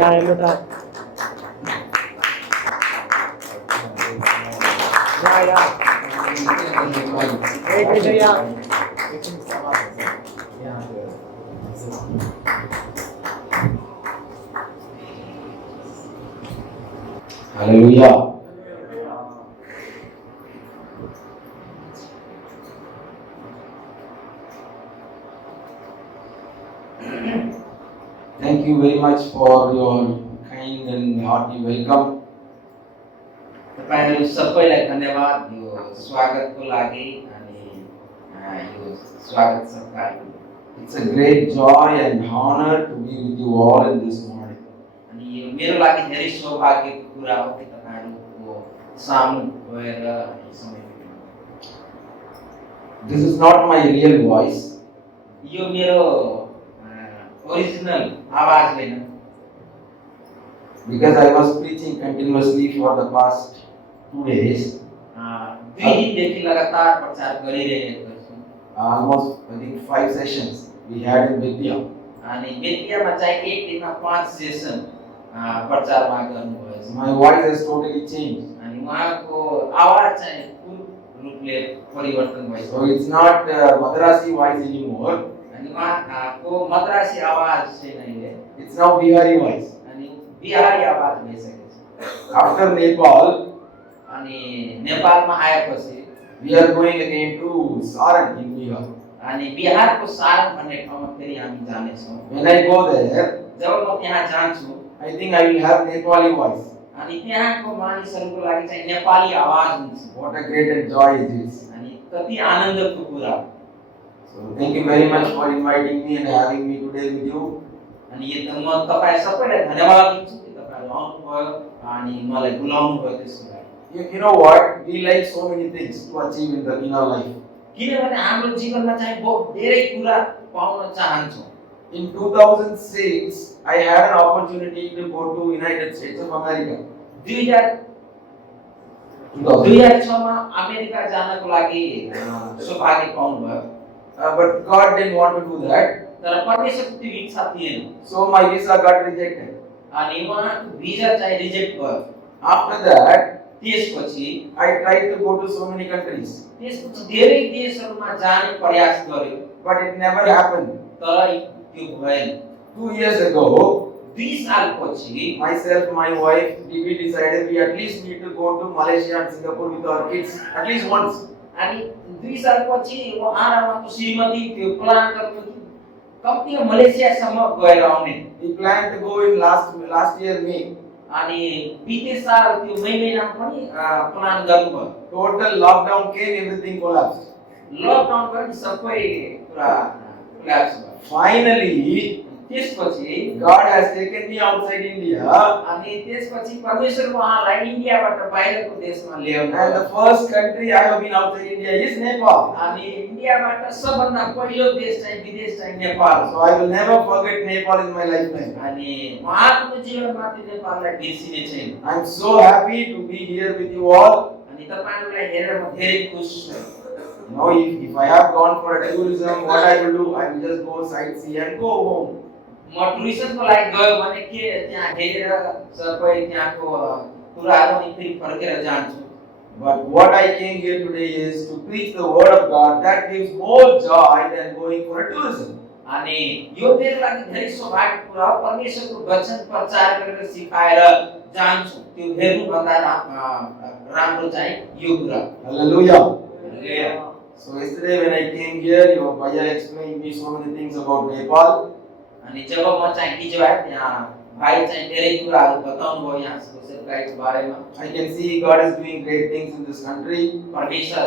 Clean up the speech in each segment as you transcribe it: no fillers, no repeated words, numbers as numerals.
यहाँ हेर्नु त यहाँ Hallelujah. Thank you very much for your kind and hearty welcome. तपाईहरु सबैलाई धन्यवाद यो स्वागतको लागि अनि यो स्वागत सत्कार। It's a great joy and honor to be with you all in this morning. अनि यो मेरो लागि धेरै सौभाग्यको कुरा हो कि तपाईहरुको सामु गएर यो समय बिताउनु। This is not my real voice. यो मेरो ओरिजिनल आवाज होइन, Because I was preaching continuously for the past 2 days. दुई दिनदेखि लगातार प्रचार गरिरहेको छु। Almost I think 5 sessions we had in Vidya. अनि बेतियामा चाहिँ एक दिनमा 5 सेसन प्रचारमा गर्नुभयो। My voice has totally changed. अनि उहाँको आवाज चाहिँ पूर्ण रूपले परिवर्तन भइसक्यो। So it's not Madrasi voice anymore. अनि उहाँको मद्रासी आवाज चाहिँ अहिले It's now Bihari voice. अनि बिहारी आवाज भइसकेको छ। After Nepal, अनि नेपालमा आएपछि we are going again to Saran in Bihar. अनि बिहारको सारन भन्ने ठाउँमा फेरि हामी जानेछौँ। When I go there, जब म त्यहाँ जान्छु I think I will have Nepali voice. अनि त्यहाँको मानिसहरूको लागि चाहिँ नेपाली आवाज हुन्छ। What a great and joy it is. अनि कति आनन्दको कुरा। So thank you very much for inviting me and having me today with you. अनि यो त म तपाईँ सबैलाई धन्यवाद दिन्छु कि तपाईहरु आउनुभयो अनि मलाई बोलाउनु भयो त्यसको लागि। You know what? We like so many things to achieve in our life. किनभने हाम्रो जीवनमा चाहिँ बहुत धेरै कुरा पाउन चाहन्छौँ। In 2006, I had an opportunity to go to United States of America. 2006 मा अमेरिका जानको लागि सौभाग्य पाउनुभयो। But God didn't want to do that. तर परमेश्वरको त्यो इच्छा थिएन। So my visa got rejected. अनि उहाँको भिजा चाहिँ रिजेक्ट भयो। After that, त्यसपछि I tried to go to so many countries. त्यसपछि धेरै देशहरुमा जाने प्रयास गर्यो, But it never happened. तर त्यो भएन। 2 years ago, 2 सालपछि myself, my wife, we decided we at least need to go to Malaysia and Singapore with our kids at least once. अनि 2 सालपछि उहाँ र उहाँको श्रीमती त्यो प्लान गर्नु कि कम्तीमा मलेसियासम्म गएर आउने। We planned to go in last year May. अनि बिते साल त्यो मई महिनामा पनि प्लान गर्नुभयो। Total lockdown came, everything collapsed. Lockdown पनि सबै कुरा कोल्याप्स भयो। Finally, त्यसपछि God has taken me outside India, अनि त्यसपछि परमेश्वरले उहाँलाई इन्डियाबाट बाहिरको देशमा ल्याउनु। and the first country I have been outside India is Nepal. अनि इन्डियाबाट सबभन्दा पहिलो देश चाहिँ विदेश चाहिँ Nepal. So I will never forget Nepal in my lifetime. अनि उहाँको जीवनमा त्यो नेपाललाई बिर्सिने छैन। I am so happy to be here with you all. अनि तपाईहरुलाई हेरेर म धेरै खुश छु। You know, if I have gone for a tourism, what I will do, I will just go sightsee and go home. म टुरिज्मको लागि गयो भने के त्यहाँ हेरेर सबै त्यहाँको कुराहरु अनि फेरि फर्केर जान्छु। But what I came here today is to preach the word of God. That gives more joy than going for a tourism. अनि यो मेरो लागि धेरै सौभाग्यको कुरा हो। परमेश्वरको वचन प्रचार गरेर सिकाएर जान्छु, त्यो हेर्नु भन्दा राम्रो चाहिँ यो कुरा। Hallelujah. Hallelujah. So yesterday when I came here, your Bhaiya explained me so many things about Nepal. अनि जब म चाहिँ हिजो आए त्यहाँ भाइ चाहिँ धेरै कुराहरु बताउनु भयो यहाँको सरकारको बारेमा। I can see God is doing great things in this country. परमेश्वर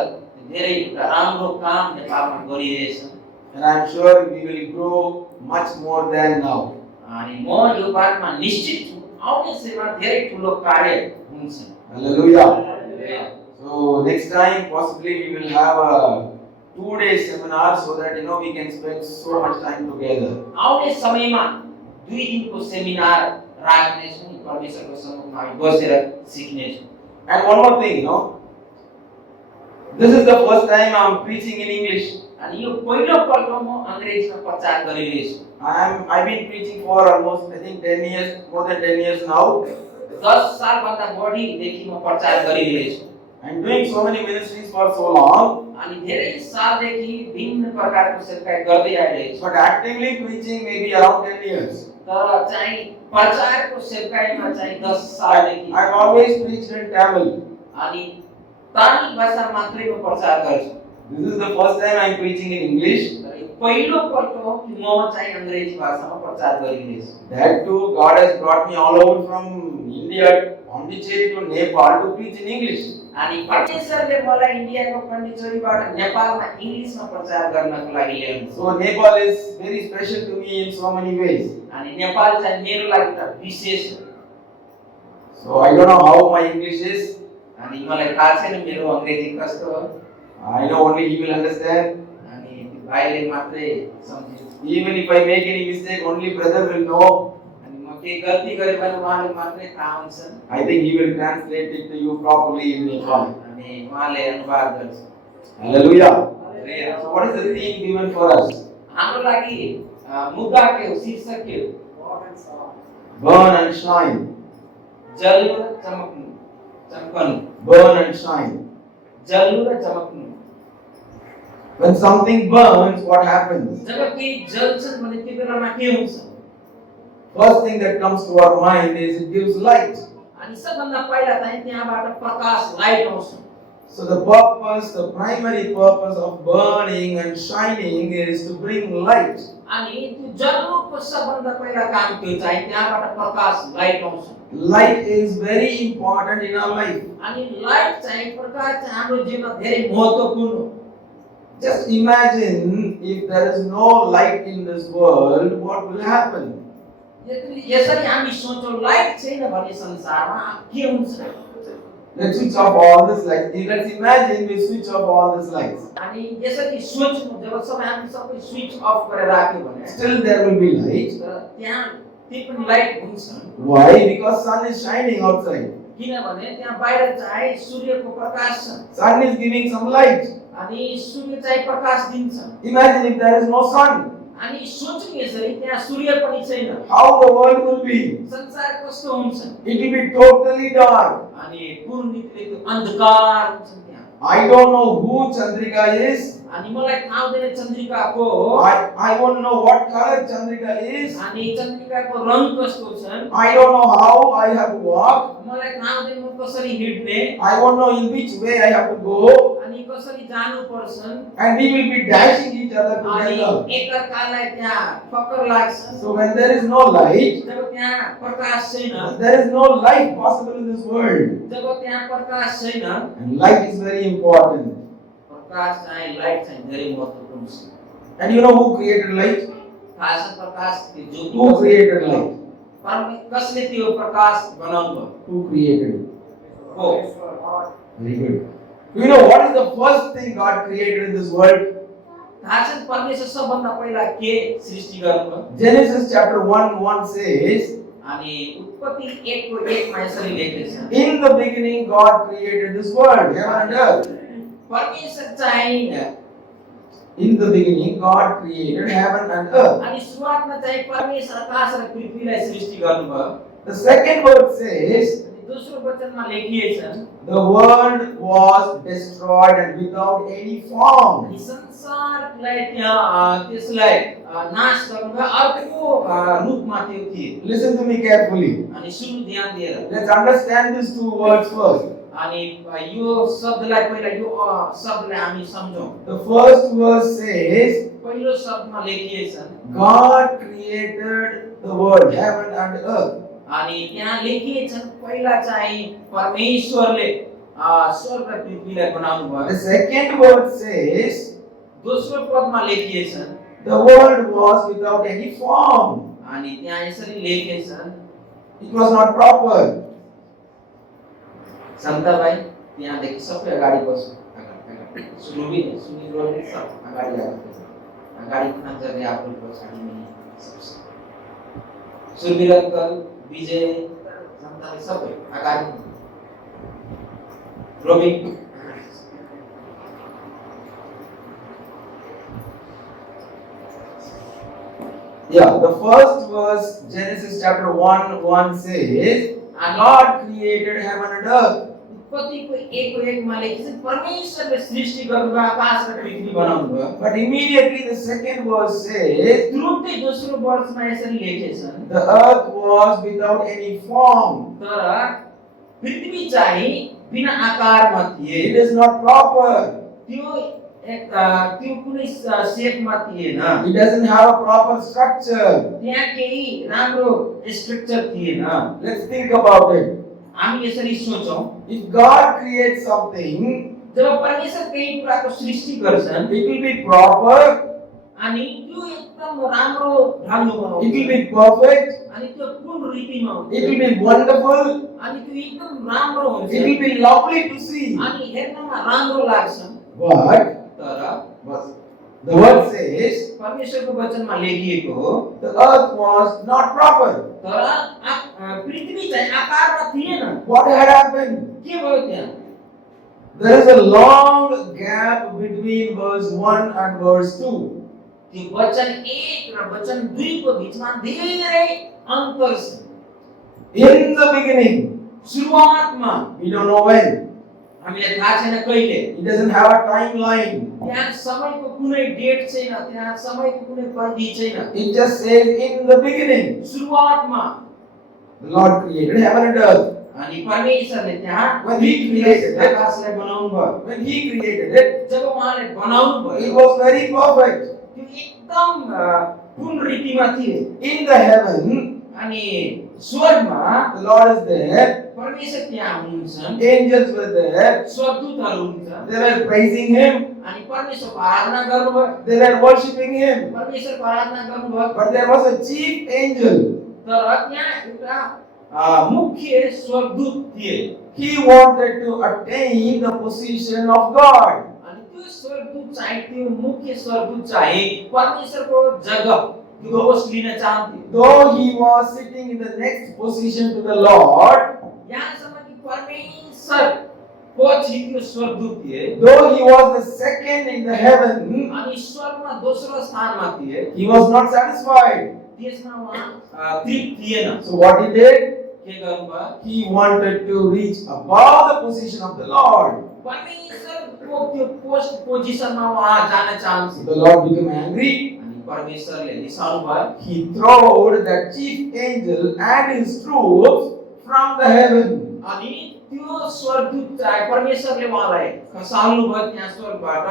धेरै राम्रो काम नेपालमा गरिरहेछ। And I am sure we will grow much more than now. अनि म यो बारेमा निश्चित छु आउने समयमा धेरै ठुलो कार्य हुन्छ। Hallelujah. Hallelujah. So next time possibly we will have a 2-day seminar so that we can spend so much time together. आउने समयमा 2 दिनको सेमिनार राख्ने छौं, परमेश्वरको सम्मुखमा हामी बसेर सिक्ने छौं। And one more thing, this is the first time I am preaching in English. अनि यो पहिलो पल्ट म अंग्रेजीमा प्रचार गरिरहेछु। I've been preaching for almost I think 10 years, more than 10 years now. 10 सालभन्दा बढीदेखि म प्रचार गरिरहेछु। I'm doing so many ministries for so long, अनि धेरै सालदेखि विभिन्न प्रकारको सेवाकार्य गर्दै आइरहेछु। but actively preaching maybe around 10 years. तर चाहिँ प्रचारको सेवाकार्यमा चाहिँ 10 सालदेखि I've always preached in Tamil. अनि तामिल भाषा मात्रै म प्रचार गर्छु। This is the first time I'm preaching in English. तर यो पहिलो पल्ट हो कि म चाहिँ अंग्रेजी भाषामा प्रचार गरिरहेछु। That too, God has brought me all over from India, Pondicherry to Nepal to preach in English. अनि परमेश्वरले मलाई इन्डियाको पण्डिचेरीबाट नेपालमा इङ्ग्लिसमा प्रचार गर्नको लागि ल्याउनु। So Nepal is very special to me in so many ways. अनि नेपाल चाहिँ मेरो लागि एउटा विशेष हो। So I don't know how my English is. अनि मलाई थाहा छैन मेरो अंग्रेजी कस्तो हो। I know only he will understand. अनि त्यो भाइले मात्रै सम्झिन्छ। Even if I make any mistake, only brother will know. अनि म के गल्ती गरे भने उहाँले मात्रै थाहा हुन्छ। I think he will translate it to you properly in Nepal. अनि उहाँले अनुवाद गर्छ। Hallelujah. Hallelujah. So what is the theme given for us? हाम्रो लागि मुद्दा के हो, शीर्षक के हो? Burn and shine. जल्नु raw चमक्नु, चम्कनु। Burn and shine. जल्नु raw चमक्नु। When something burns, what happens? जब केही जल्छन् भने त्यो बेलामा के हुन्छ? First thing that comes to our mind is it gives light. अनि सबभन्दा पहिला चाहिँ त्यहाँबाट प्रकाश, लाइट आउँछ। So the purpose, the primary purpose of burning and shining is to bring light. अनि त्यो जल्नुको सबभन्दा पहिला काम त्यो चाहिँ त्यहाँबाट प्रकाश, लाइट आउँछ। Light is very important in our life. अनि लाइट चाहिँ प्रकाश चाहिँ हाम्रो जीवनमा धेरै महत्त्वपूर्ण हो। Just imagine if there is no light in this world, what will happen? यसरी हामी सोचौँ लाइट छैन भने संसारमा के हुन्छ? Let's switch off all these lights. Let's imagine we switch off all these lights. अनि यसरी सोच्नु जब सबै हामी सबै स्विच अफ गरेर राख्यो भने Still there will be light. तर त्यहाँ त्यही पनि लाइट हुन्छ। Why? Because sun is shining outside. किनभने त्यहाँ बाहिर चाहिँ सूर्यको प्रकाश छ। Sun is giving some light. अनि सूर्य चाहिँ प्रकाश दिन्छ। Imagine if there is no sun. अनि सोच्नु यसरी त्यहाँ सूर्य पनि छैन, How the world will be? संसार कस्तो हुन्छ? It will be totally dark. अनि पूर्ण रीतिले त्यो अन्धकार हुन्छ त्यहाँ। I don't know who Chandrika is. अनि मलाई थाहा हुँदैन चन्द्रिका को हो। I don't know what color Chandrika is. अनि चन्द्रिकाको रङ कस्तो छ? I don't know how I have to walk. मलाई थाहा हुँदैन म कसरी हिँड्ने, I don't know in which way I have to go. अनि कसरी जानु पर्छ। And we will be dashing each other अनि together. एकअर्कालाई त्यहाँ टक्कर लाग्छ। So when there is no light, जब त्यहाँ प्रकाश छैन, there is no life possible in this world. जब त्यहाँ प्रकाश छैन, And light is very important. प्रकाश चाहिँ लाइट चाहिँ धेरै महत्त्वपूर्ण छ। And you know who created light? थाहा छ प्रकाश त्यो ज्योति Who created light? कसले त्यो प्रकाश बनाउनु भयो? Who created it? हो। Very good. You know what is the first thing God created in this world? थाहा छ परमेश्वर सबभन्दा पहिला के सृष्टि गर्नुभयो? Genesis chapter 1:1 says, अनि उत्पत्ति 1:1 मा यसरी लेखेको छ। in the beginning God created this world, heaven and earth. परमेश्वर चाहिँ In the beginning God created heaven and earth. अनि सुरुवातमा चाहिँ परमेश्वर आकाश र पृथ्वीलाई सृष्टि गर्नुभयो। The second word says, दोस्रो वचनमा लेखिएको छ, the world was destroyed and without any form. अनि संसारलाई त्यहाँ त्यसलाई नाश गर्नुभयो, अर्को रूपमा त्यो थिए। Listen to me carefully. अनि सुरु ध्यान दिएर Let's understand these two words first. अनि यो शब्दलाई पहिला यो शब्दलाई हामी सम्झौँ। The first verse says, पहिलो शब्दमा लेखिएको छ, God created the world, heaven and earth. अनि त्यहाँ लेखिएको छ पहिला चाहिँ परमेश्वरले स्वर्ग र पृथ्वीलाई बनाउनु भयो। The second word says, दोस्रो पदमा लेखिएको छ, the world was without any form. अनि त्यहाँ यसरी लेखेको छ, It was not proper. सन्ता भाइ त्यहाँदेखि सबै अगाडि बस्नु, अगाडि सुनिरहनु सब अगाडि आएको अगाडि खान्छ आफ्नो पछाडि नै सब सुरवीर अङ्कल विजय सन्ताले सबै अगाडि robin Yeah, the first verse, Genesis chapter 1 says, And God created heaven and earth. उत्पत्तिको 1:1 मा लेखिन्छ परमेश्वरले सृष्टि गर्नुभयो आकाश र पृथ्वी बनाउनुभयो। But immediately the second verse says, तुरुन्तै दोस्रो वर्षमा यसरी लेखेछन् the earth was without any form. तर पृथ्वी चाहिँ बिना आकारमा थिए। It is not proper. त्यो कुनै शेपमा थिएन। It doesn't have a proper structure. त्यहाँ केही राम्रो स्ट्रक्चर थिएन। Let's think about it. हामी यसरी सोचौं, If God creates something, जब परमेश्वर केही कुराको सृष्टि गर्छन् it will be proper, अनि त्यो एकदम राम्रो ढङ्गमा it will हुन्छ be perfect, अनि त्यो पूर्ण रीतिमा हुन्छ it will be wonderful, अनि त्यो एकदम राम्रो हुन्छ it will be lovely to see. अनि हेर्नमा राम्रो लाग्छ। But तर the word says परमेश्वरको वचनमा लेखिएको हो the earth was not proper. तर पृथ्वी चाहिँ आकारमा थिएन। What had happened? के भयो त्यहाँ? There is a long gap between verse 1 and verse 2. त्यो वचन 1 र वचन 2 को बीचमा धेरै अन्तर छ। In the beginning, सुरुवातमा we don't know when. हामीलाई थाहा छैन कहिले। It doesn't have a timeline. त्यहाँ समयको कुनै डेट छैन, त्यहाँ समयको कुनै परिधि छैन। It just says in the beginning, सुरुवातमा the Lord created heaven and earth. अनि परमेश्वरले त्यहाँ When he created it, आकाशलाई बनाउनु भयो। when he created it, जब उहाँले बनाउनु it भयो was very perfect. त्यो एकदम पूर्ण रीतिमा थिए। In the heaven, अनि स्वर्गमा the Lord is there, परमेश्वर त्यहाँ हुनुहुन्छ, angels were there, स्वर्गदूतहरू हुनुहुन्छ they were praising him, अनि परमेश्वरको आराधना गर्नुभयो, they were worshipping him. परमेश्वरको आराधना गर्नुभयो। But there was a chief angel. तर त्यहाँ एउटा मुख्य स्वर्गदूत थिए। He wanted to attain the position of God. अनि त्यो स्वर्गदूत चाहिँ त्यो मुख्य स्वर्गदूत चाहिँ परमेश्वरको जगह त्यो पोस्ट लिन चाहन्थे। Though he was sitting in the next position to the Lord, यहाँसम्म कि परमेश्वर पछि त्यो स्वर्गदूत थिए, though he was the second in the heaven, अनि स्वर्गमा दोस्रो स्थानमा थिए, he was not satisfied. त्यसमा उहाँ तृप्त थिएन। So what he did? के गर्नुभयो? He wanted to reach above the position of the Lord. परमेश्वरको त्यो पोस्ट पोजिसनमा उहाँ जान चाहन्छ। The Lord became angry. अनि परमेश्वरले रिसाउनु भयो। He threw that chief angel and his troops from the heaven. अनि त्यो स्वर्गदूत चाहिँ परमेश्वरले उहाँलाई खसाल्नु भयो त्यहाँ स्वर्गबाट,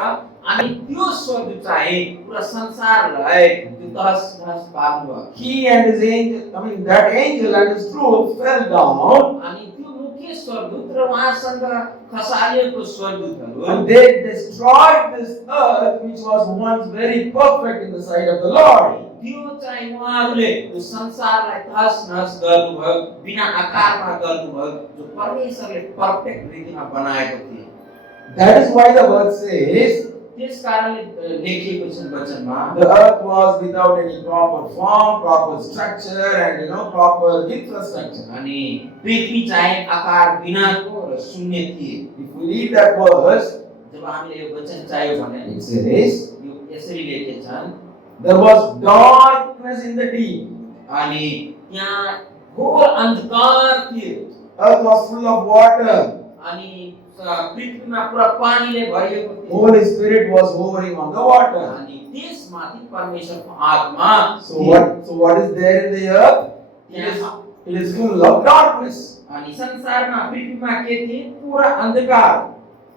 अनि त्यो स्वर्गदूत चाहिँ पुरा संसारलाई त्यो तहस-नहस पार्नु भयो। He and his angel, that angel and his troops fell down, अनि त्यो मुख्य स्वर्गदूत र उहाँसँग खसालिएको स्वर्गदूतहरू and they destroyed this earth which was once very perfect in the sight of the Lord. त्यो चाहिँ उहाँहरूले त्यो संसारलाई तहस-नहस गर्नुभयो, बिना आकारमा गर्नुभयो, जो परमेश्वरले पर्फेक्ट रीतिमा बनाएको थिए। That is why the word says त्यस कारणले लेखिएको छ वचनमा, the earth was without any proper form, proper structure, and proper infrastructure. अनि पृथ्वी चाहिँ आकार बिनाको र शून्य थिए। If we read that verse, जब हामीले यो वचन चाहियो भने it says यो यसरी लेखेछन्, there was darkness in the deep. अनि यहाँ घोर अन्धकार थियो, Earth was full of water. अनि पृथ्वीमा पुरा पानीले भरिएको थियो, Holy Spirit was hovering on the water. अनि त्यसमाथि परमेश्वरको आत्मा So what is there in the earth? It is full of darkness. अनि संसारमा पृथ्वीमा के थिए? पुरा अन्धकार।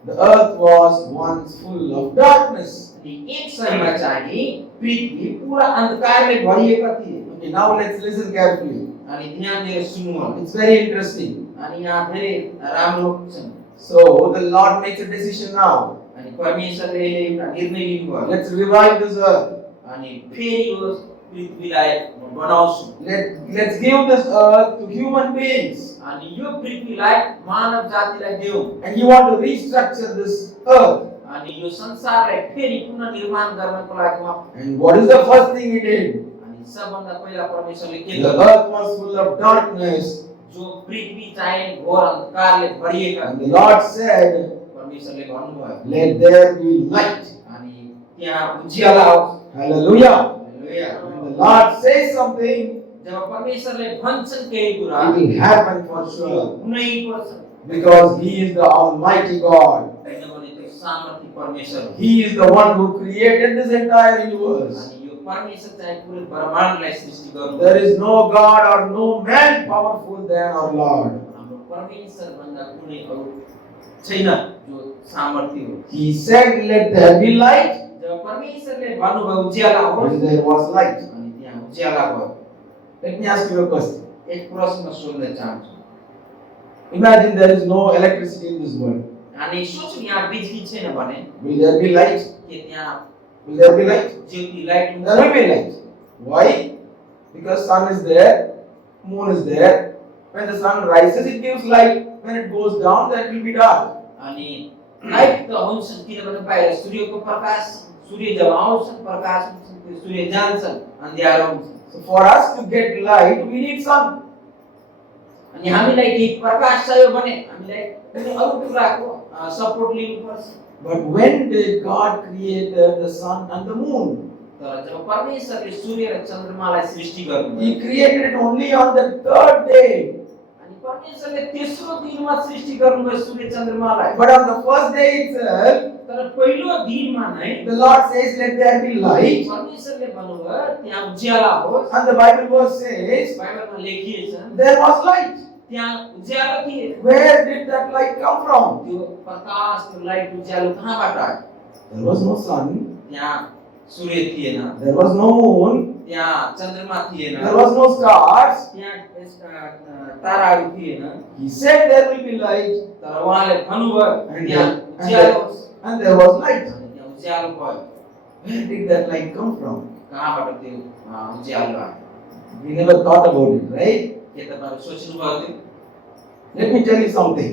The earth was once full of darkness. अनि एक समयमा चाहिँ पृथ्वी पुरा अन्धकारले भरिएको थियो। Okay, now let's listen carefully. अनि ध्यान दिएर सुन्नु। It's very interesting. अनि यहाँ धेरै राम्रो छ। So the Lord makes a decision now. अनि परमेश्वरले एउटा निर्णय लिनुभयो। Let's revive this earth. अनि फेरि यो पृथ्वीलाई बनाउँछु। Let's give this earth to human beings. अनि यो पृथ्वीलाई मानव जातिलाई देऊ। And you want to restructure this earth. अनि यो संसारलाई फेरि पुनः निर्माण गर्नको लागि And what is the first thing he did? अनि सबभन्दा पहिला परमेश्वरले के The गर्नु? earth was full of darkness. जो पृथ्वी चाहिँ घोर अन्धकारले भरिएका And the Lord said, परमेश्वरले भन्नुभयो, let there be light. अनि त्यहाँ उज्यालो आओस्। Hallelujah. Hallelujah. When the Lord says something, जब परमेश्वरले भन्छन् केही कुरा it will happen for sure. हुनै पर्छ Because He is the Almighty God. किनभने त्यो सामर्थ्य परमेश्वर हो। He is the one who created this entire universe. अनि यो परमेश्वर चाहिँ पुरै ब्रह्माण्डलाई सृष्टि गर्नु There is no God or no man powerful than our Lord. हाम्रो परमेश्वर भन्दा कुनै अरु छैन जो सामर्थ्य हो। He said, "Let there be light," जब परमेश्वरले भन्नुभयो उज्याला होस् and there was light. अनि त्यहाँ उज्याला भयो। Let me ask you a question. एक प्रश्न सोध्न चाहन्छु। Imagine there is no electricity in this world. अनि सोचौँ यहाँ बिजुली छैन भने Will there be light? के त्यहाँ Will there be light? Jyoti light हुन्छ? There will be light. Why? Because sun is there, moon is there. When the sun rises, it gives light. When it goes down, then it will be dark. अनि light त हुन्छ किनभने बाहिर सूर्यको प्रकाश सूर्य जब आउँछ प्रकाश हुन्छ त्यो सूर्य जान्छन् अँध्यारो हुन्छ So for us to get light, we need sun. अनि हामीलाई केही प्रकाश चाहियो भने हामीलाई कुनै अरु कुराको सपोर्ट लिनुपर्छ। But when did God create the sun and the moon? तर जब परमेश्वरले सूर्य र चन्द्रमालाई सृष्टि गर्नुभयो He created it only on the third day. अनि परमेश्वरले तेस्रो दिनमा सृष्टि गर्नुभयो सूर्य चन्द्रमालाई। But on the first day itself, तर पहिलो दिनमा नै the Lord says, "Let there be light." परमेश्वरले भन्नुभयो त्यहाँ उज्याला होस्। And the Bible verse says, बाइबलमा लेखिएको छ there was light. त्यहाँ उज्यालो थिए। Where did that light come from? त्यो प्रकाश त्यो लाइट उज्यालो कहाँबाट आयो? There was no sun. त्यहाँ सूर्य थिएन, There was no moon. त्यहाँ चन्द्रमा थिएन, There was no stars. त्यहाँ ताराहरू थिएन। He said there will be light, तर उहाँले भन्नुभयो And त्यहाँ then- उज्यालो होस्। and there was light. अनि त्यहाँ उज्यालो भयो। Where did that light come from? कहाँबाट त्यो उज्यालो आयो? We never thought about it, right? के तपाईहरु सोच्नुभयो त्यो? Let me tell you something.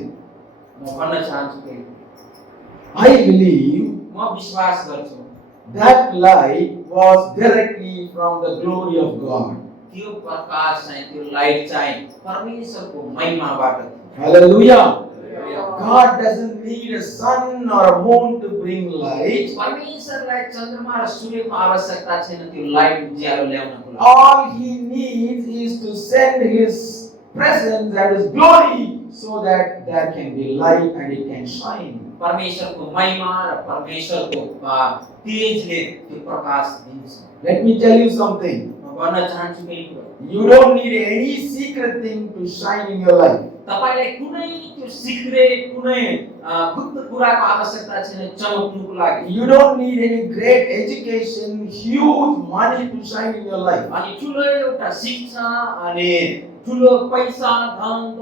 म भन्न चाहन्छु कि I believe म विश्वास गर्छु that light was directly from the glory of God. त्यो प्रकाश चाहिँ त्यो लाइट चाहिँ परमेश्वरको महिमाबाट थियो। Hallelujah. God doesn't need a sun or a moon to bring light. परमेश्वरलाई चन्द्रमा र सूर्यको आवश्यकता छैन त्यो लाइट उज्यालो ल्याउनको लागि। All He needs is to send His presence and His glory so that there can be light and it can shine. परमेश्वरको महिमा र परमेश्वरको तेजले त्यो प्रकाश दिन्छ। Let me tell you something. म भन्न चाहन्छु केही कुरा। You don't need any secret thing to shine in your life. तपाईलाई कुनै त्यो सिक्रेट कुनै गुप्त कुराको आवश्यकता छैन चमक्नुको लागि। You don't need any great education, huge money to shine in your life. अनि ठुलो एउटा शिक्षा अनि ठुलो पैसा धन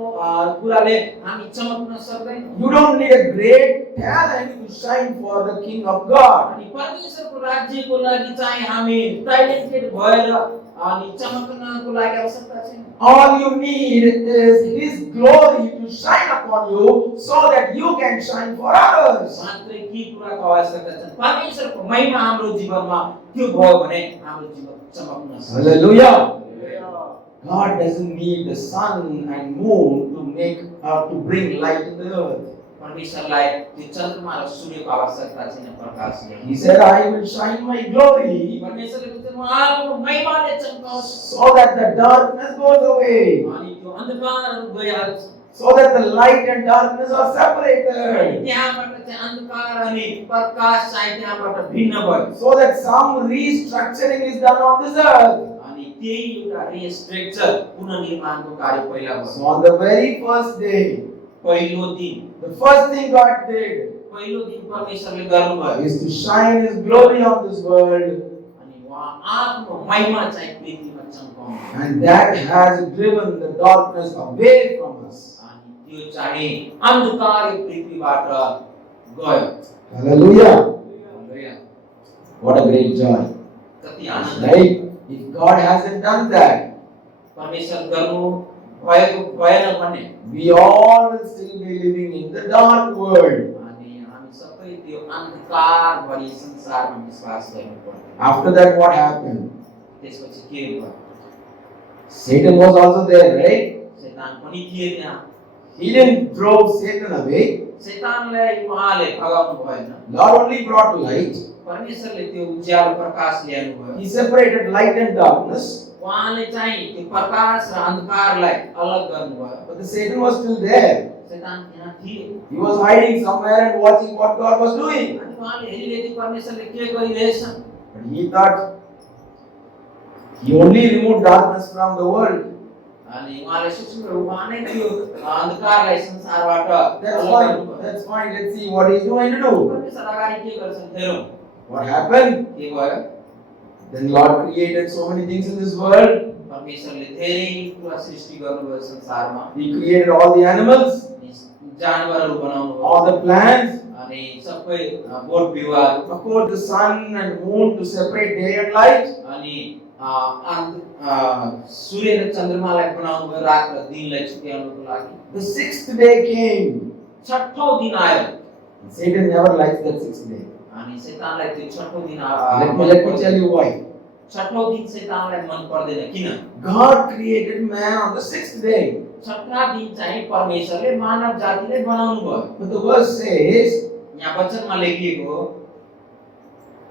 कुराले हामी चमक्न सक्दैनौँ। You don't need a great talent to shine for the King of God. अनि परमेश्वरको राज्यको लागि चाहिँ हामी ट्यालेन्टेड भएर अनि चमक्नको लागि आवश्यकता छैन। All you need is His glory to shine upon you so that you can shine for others. मात्रै के कुराको आवश्यकता छ? परमेश्वरको महिमा हाम्रो जीवनमा त्यो भयो भने हाम्रो जीवन चमक्न सक्छ। Hallelujah. God doesn't need the sun and moon to make or to bring light in the earth. परमेश्वरलाई त्यो चन्द्रमा र सूर्यको आवश्यकता छैन प्रकाश ल्याउन। He said, "I will shine my glory परमेश्वरले भन्छ म आफ्नो महिमाले चम्काउँछु so that the darkness goes away, अनि त्यो अन्धकारहरू गइहाल्छ। so that the light and darkness are अनि separated, त्यहाँबाट चाहिँ अन्धकार अनि प्रकाश चाहिँ त्यहाँबाट भिन्न भयो। so that some restructuring is done on this earth." अनि त्यही एउटा रिस्ट्रक्चर पुनर्निर्माणको कार्य पहिला भयो। So on the very first day, पहिलो दिन the first thing God did पहिलो दिन परमेश्वरले गर्नुभयो is to shine His glory on this world, अनि उहाँ आफ्नो महिमा चाहिँ पृथ्वीमा चम्काउनु and that has driven the darkness away from us. अनि त्यो चाहिँ अन्धकार यो पृथ्वीबाट गयो। Hallelujah. Hallelujah. What a great joy. कति आनन्द। Right? If God hasn't done that, परमेश्वर गर्नु भएको भएन भने we all will still be living in the dark world. अनि हामी सबै त्यो अन्धकार भरि संसारमा विश्वास गर्नुपर्छ। After that, what happened? त्यसपछि के भयो? Satan was also there, right? शैतान पनि थिए त्यहाँ। He didn't drove Satan away. शैतानलाई उहाँले भगाउनु भएन। Lord only brought light. परमेश्वरले त्यो उज्यालो प्रकाश ल्याउनु भयो। He separated light and darkness. उहाँले चाहिँ त्यो प्रकाश र अन्धकारलाई अलग गर्नुभयो। But the Satan was still there. शैतान यहाँ थियो। He was hiding somewhere and watching what God was doing. अनि उहाँले हेरिरहेको परमेश्वरले के गरिरहेछन्। But he thought he only removed darkness from the world. अनि उहाँले सोच्नुभयो उहाँ नै त्यो अन्धकारलाई संसारबाट That's अलग fine. गर्नुभयो। That's fine. Let's see what he's going to do. परमेश्वर अगाडि के गर्छन् हेरौँ। What happened? के भयो? Then Lord created so many things in this world. परमेश्वरले धेरै कुरा सृष्टि गर्नुभयो संसारमा। He created all the animals, जानवरहरू बनाउनु भयो। all the plants. अनि सबै बोट बिरुवाहरू। Of course, the sun and moon to separate day and light. अनि सूर्य र चन्द्रमालाई बनाउनु भयो रात र दिनलाई छुट्याउनको लागि। The sixth day came. छठौं दिन आयो। Satan never likes that sixth day. अनि शैतानलाई त्यो छठौं दिन Let me tell you why. छठौं दिन शैतानलाई मन पर्दैन किन? God created man on the sixth day. छठा दिन चाहिँ परमेश्वरले मानव जातिलाई बनाउनु भयो। But the verse says, यहाँ वचनमा लेखिएको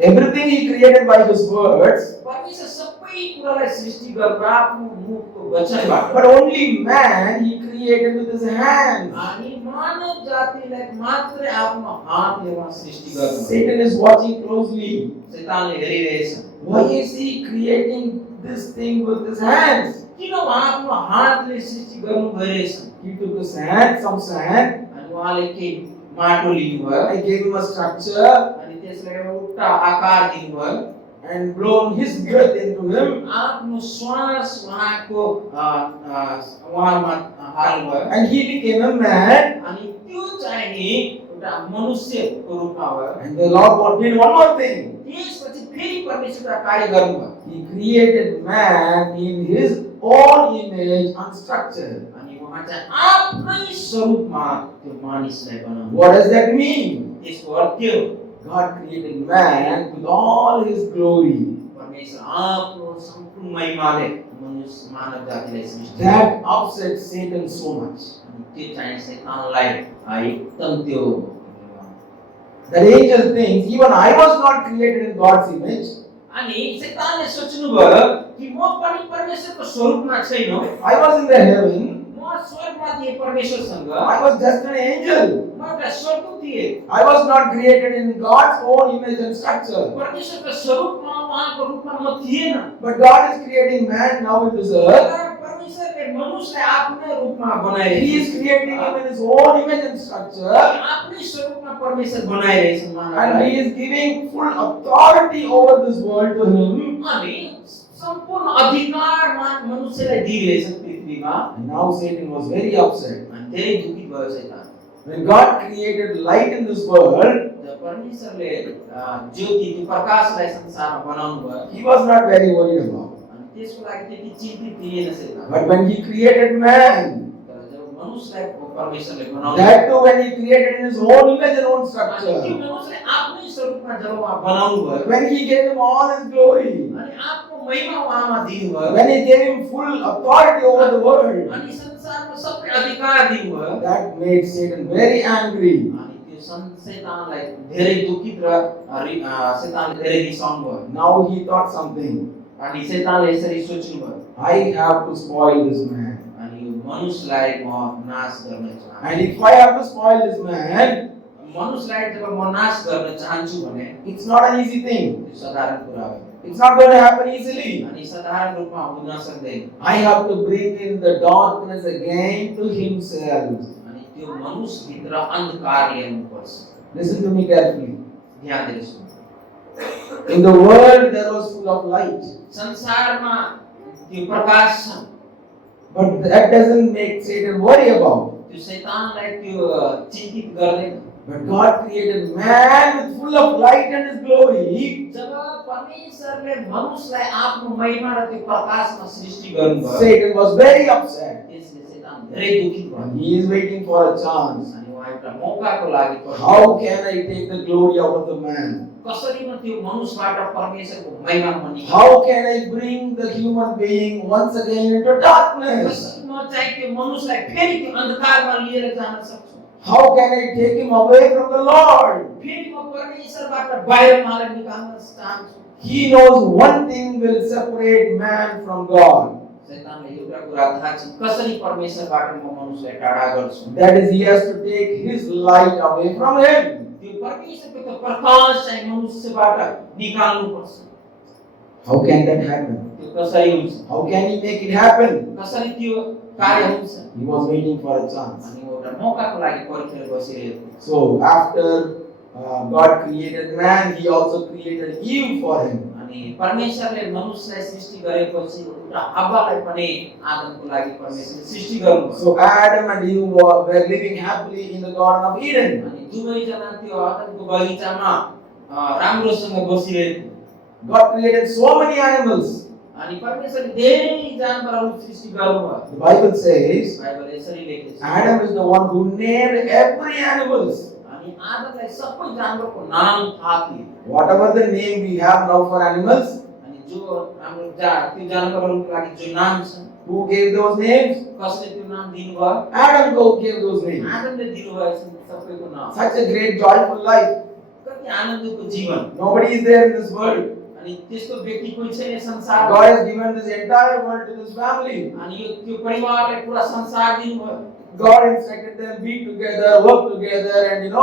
everything he created by his words, परमेश्वर सबै कुरालाई सृष्टि गरेर आफ्नो मुखको वचनबाट। but only man he created with his hands. अनि मानव जातिलाई मात्रै आफ्नो हातले उहाँ सृष्टि गर्नुभयो। Satan is watching closely. शैतानले हेरिरहेछ। Why is he creating this thing with his hands? किन उहाँ आफ्नो हातले सृष्टि गर्नु भइरहेछ? He took his hand, some sand. अनि उहाँले के माटो लिनुभयो। I gave him a structure अनि त्यसलाई एउटा आकार दिनुभयो। and blown his breath into him. आफ्नो श्वास उहाँको उहाँमा हाल्नुभयो। And he became a man. अनि त्यो चाहिँ नि एउटा मनुष्यको रूपमा भयो। And the Lord did one more thing. त्यसपछि फेरि परमेश्वरले कार्य गर्नुभयो। He created man in his own image and structure. अनि उहाँ चाहिँ आफ्नै स्वरूपमा त्यो मानिसलाई बनाउनु। What does that mean? त्यसको अर्थ के हो? God created man with all his glory. परमेश्वर आफ्नो सम्पूर्ण महिमाले मनुष्य मानव जातिलाई सृष्टि That upset Satan so much. अनि त्यो चाहिँ शैतानलाई एकदम त्यो That angel thinks, even I was not created in God's image. अनि शैतानले सोच्नुभयो कि म पनि परमेश्वरको स्वरूपमा छैन। I was in the heaven. म स्वर्गमा थिएँ परमेश्वरसँग। I was just an angel. म एउटा स्वर्गदूत थिएँ। I was not created in God's own image and structure. परमेश्वरको स्वरूपमा उहाँको रूपमा म थिएन। But God is creating man now in this earth. परमेश्वरले मनुष्यलाई आफ्नै रूपमा बनाए। He is creating him in his own image and structure. आफ्नै स्वरूपमा परमेश्वर बनाइरहेछन् And मानवलाई। he is giving full authority over this world to him. अनि सम्पूर्ण अधिकार मनुष्यलाई दिइरहेछन् पृथ्वीमा। And now Satan was very upset. अनि धेरै दुखी भयो शैतान। When God created light in this world, जब परमेश्वरले ज्योति त्यो प्रकाशलाई संसारमा बनाउनु भयो। he was not very worried about. अनि त्यसको लागि त्यति चिन्तित थिएन शैतान। But when he created man, तर जब मनुष्यलाई परमेश्वरले बनाउनु that too when he created in his own image and own अनि त्यो structure, मनुष्यलाई आफ्नै स्वरूपमा जब उहाँ बनाउनु भयो when he gave him all his glory, अनि आफ्नो महिमा उहाँमा दिनुभयो when he gave him full authority over the world, अनि संसारमा सबै अधिकार दिनुभयो that made Satan very angry. अनि त्यो शैतानलाई धेरै दुखित र शैतानले धेरै रिसाउनु भयो। Now he thought something. अनि शैतानले यसरी सोच्नु भयो I have to spoil this man. अनि यो मनुष्यलाई म नाश गर्न चाहन्छु। And if I have to spoil this man, मनुष्यलाई जब म नाश गर्न चाहन्छु भने it's not an easy thing. त्यो साधारण कुरा हो। It's not going to happen easily. अनि साधारण रूपमा हुन सक्दैन। I have to bring in the darkness again to himself. अनि त्यो मनुष्य भित्र अन्धकार ल्याउनु पर्छ। Listen to me carefully. ध्यान दिएर सुन्नु। In the world there was full of light. संसारमा त्यो प्रकाश छ। But that doesn't make Satan worry about. त्यो शैतानलाई त्यो चिन्तित गर्दैन। But God created man with full of light and his glory. जब परमेश्वरले मनुष्यलाई आफ्नो महिमा र त्यो प्रकाशमा सृष्टि गर्नुभयो Satan was very upset. त्यसले शैतान धेरै दुखित भयो। And he is waiting for a chance. अनि उहाँ एउटा मौकाको लागि How can I take the glory out of the man? कसरी म त्यो मनुष्यबाट परमेश्वरको महिमा म निकाल्छु How can I bring the human being once again into darkness? कसरी म चाहिँ त्यो मनुष्यलाई फेरि त्यो अन्धकारमा लिएर जान सक्छु How can I take him away from the Lord? फेरि म परमेश्वरबाट बाहिर उहाँलाई निकाल्न चाहन्छु He knows one thing will separate man from God. शैतानले एउटा कुरा थाहा छ कसरी परमेश्वरबाट म मनुष्यलाई टाढा गर्छु That is, he has to take his light away from him. त्यो परमेश्वरको त्यो प्रकाश चाहिँ मनुष्यबाट निकाल्नु पर्छ How can that happen? त्यो कसरी हुन्छ How can he make it happen? कसरी त्यो कार्य हुन्छ He was waiting for a chance. अनि एउटा मौकाको लागि पर्खेर बसिरहेको थियो So after God created man, he also created Eve for him. अनि परमेश्वरले मनुष्यलाई सृष्टि गरेपछि एउटा हव्वालाई पनि आदमको लागि परमेश्वरले सृष्टि गर्नुभयो So Adam and Eve were living happily in the Garden of Eden. अनि दुवैजना त्यो आदमको बगैँचामा राम्रोसँग बसिरहेको God created so many animals. अनि परमेश्वरले धेरै जनावरहरू सृष्टि गर्नुभयो The Bible says बाइबलले यसरी लेखेको छ Adam is the one who named every animals. अनि आदमलाई सबै जनावरको नाम थाहा थियो Whatever the name we have now for animals, अनि जो हाम्रो त्यो जनावरहरूको लागि जो नाम छ who gave those names? कसले त्यो नाम दिनुभयो Adam gave those names. आदमले दिनुभयो सबैको नाम Such a great, joyful life. कति आनन्दको जीवन Nobody is there in this world. अनि त्यस्तो व्यक्ति कोही छैन संसारमा God has given this entire world to this family. अनि यो त्यो परिवारलाई पुरा संसार दिनुभयो God instructed them be together, work together, and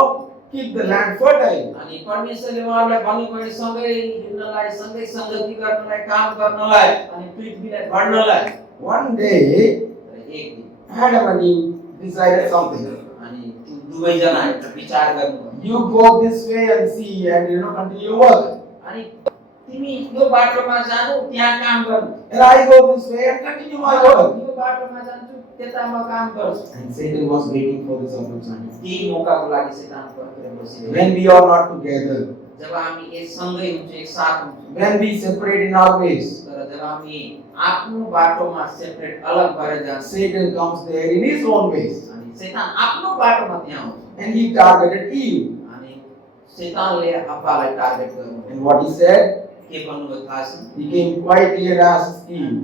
keep the land fertile. अनि परमेश्वरले उहाँहरूलाई भन्नुभयो सँगै हिँड्नलाई सँगै संगति गर्नलाई काम गर्नलाई अनि पृथ्वीलाई बढ्नलाई One day, एक दिन Adam and Eve decided something. अनि त्यो दुवैजना एउटा विचार गर्नुभयो You go this way and see, and continue work. अनि तिमी यो बाटोमा जानु त्यहाँ काम गर्नु And I go this way and continue my work. यो बाटोमा जान्छु त्यता म काम गर्छु And Satan was waiting for this opportunity. त्यही मौकाको लागि शैतान पर्खेर बसिरहेको When we are not together, जब हामी एक सँगै हुन्छ एक साथ हुन्छ when we separate in our ways, तर जब हामी आफ्नो बाटोमा सेपरेट अलग भएर जान्छ Satan comes there in his own ways. अनि शैतान आफ्नो बाटोमा त्यहाँ आउँछ And he targeted Eve. अनि शैतानले हव्वालाई टार्गेट गर्नु And what he said, के भन्नुभयो थाहा छ he came quietly and asked Eve,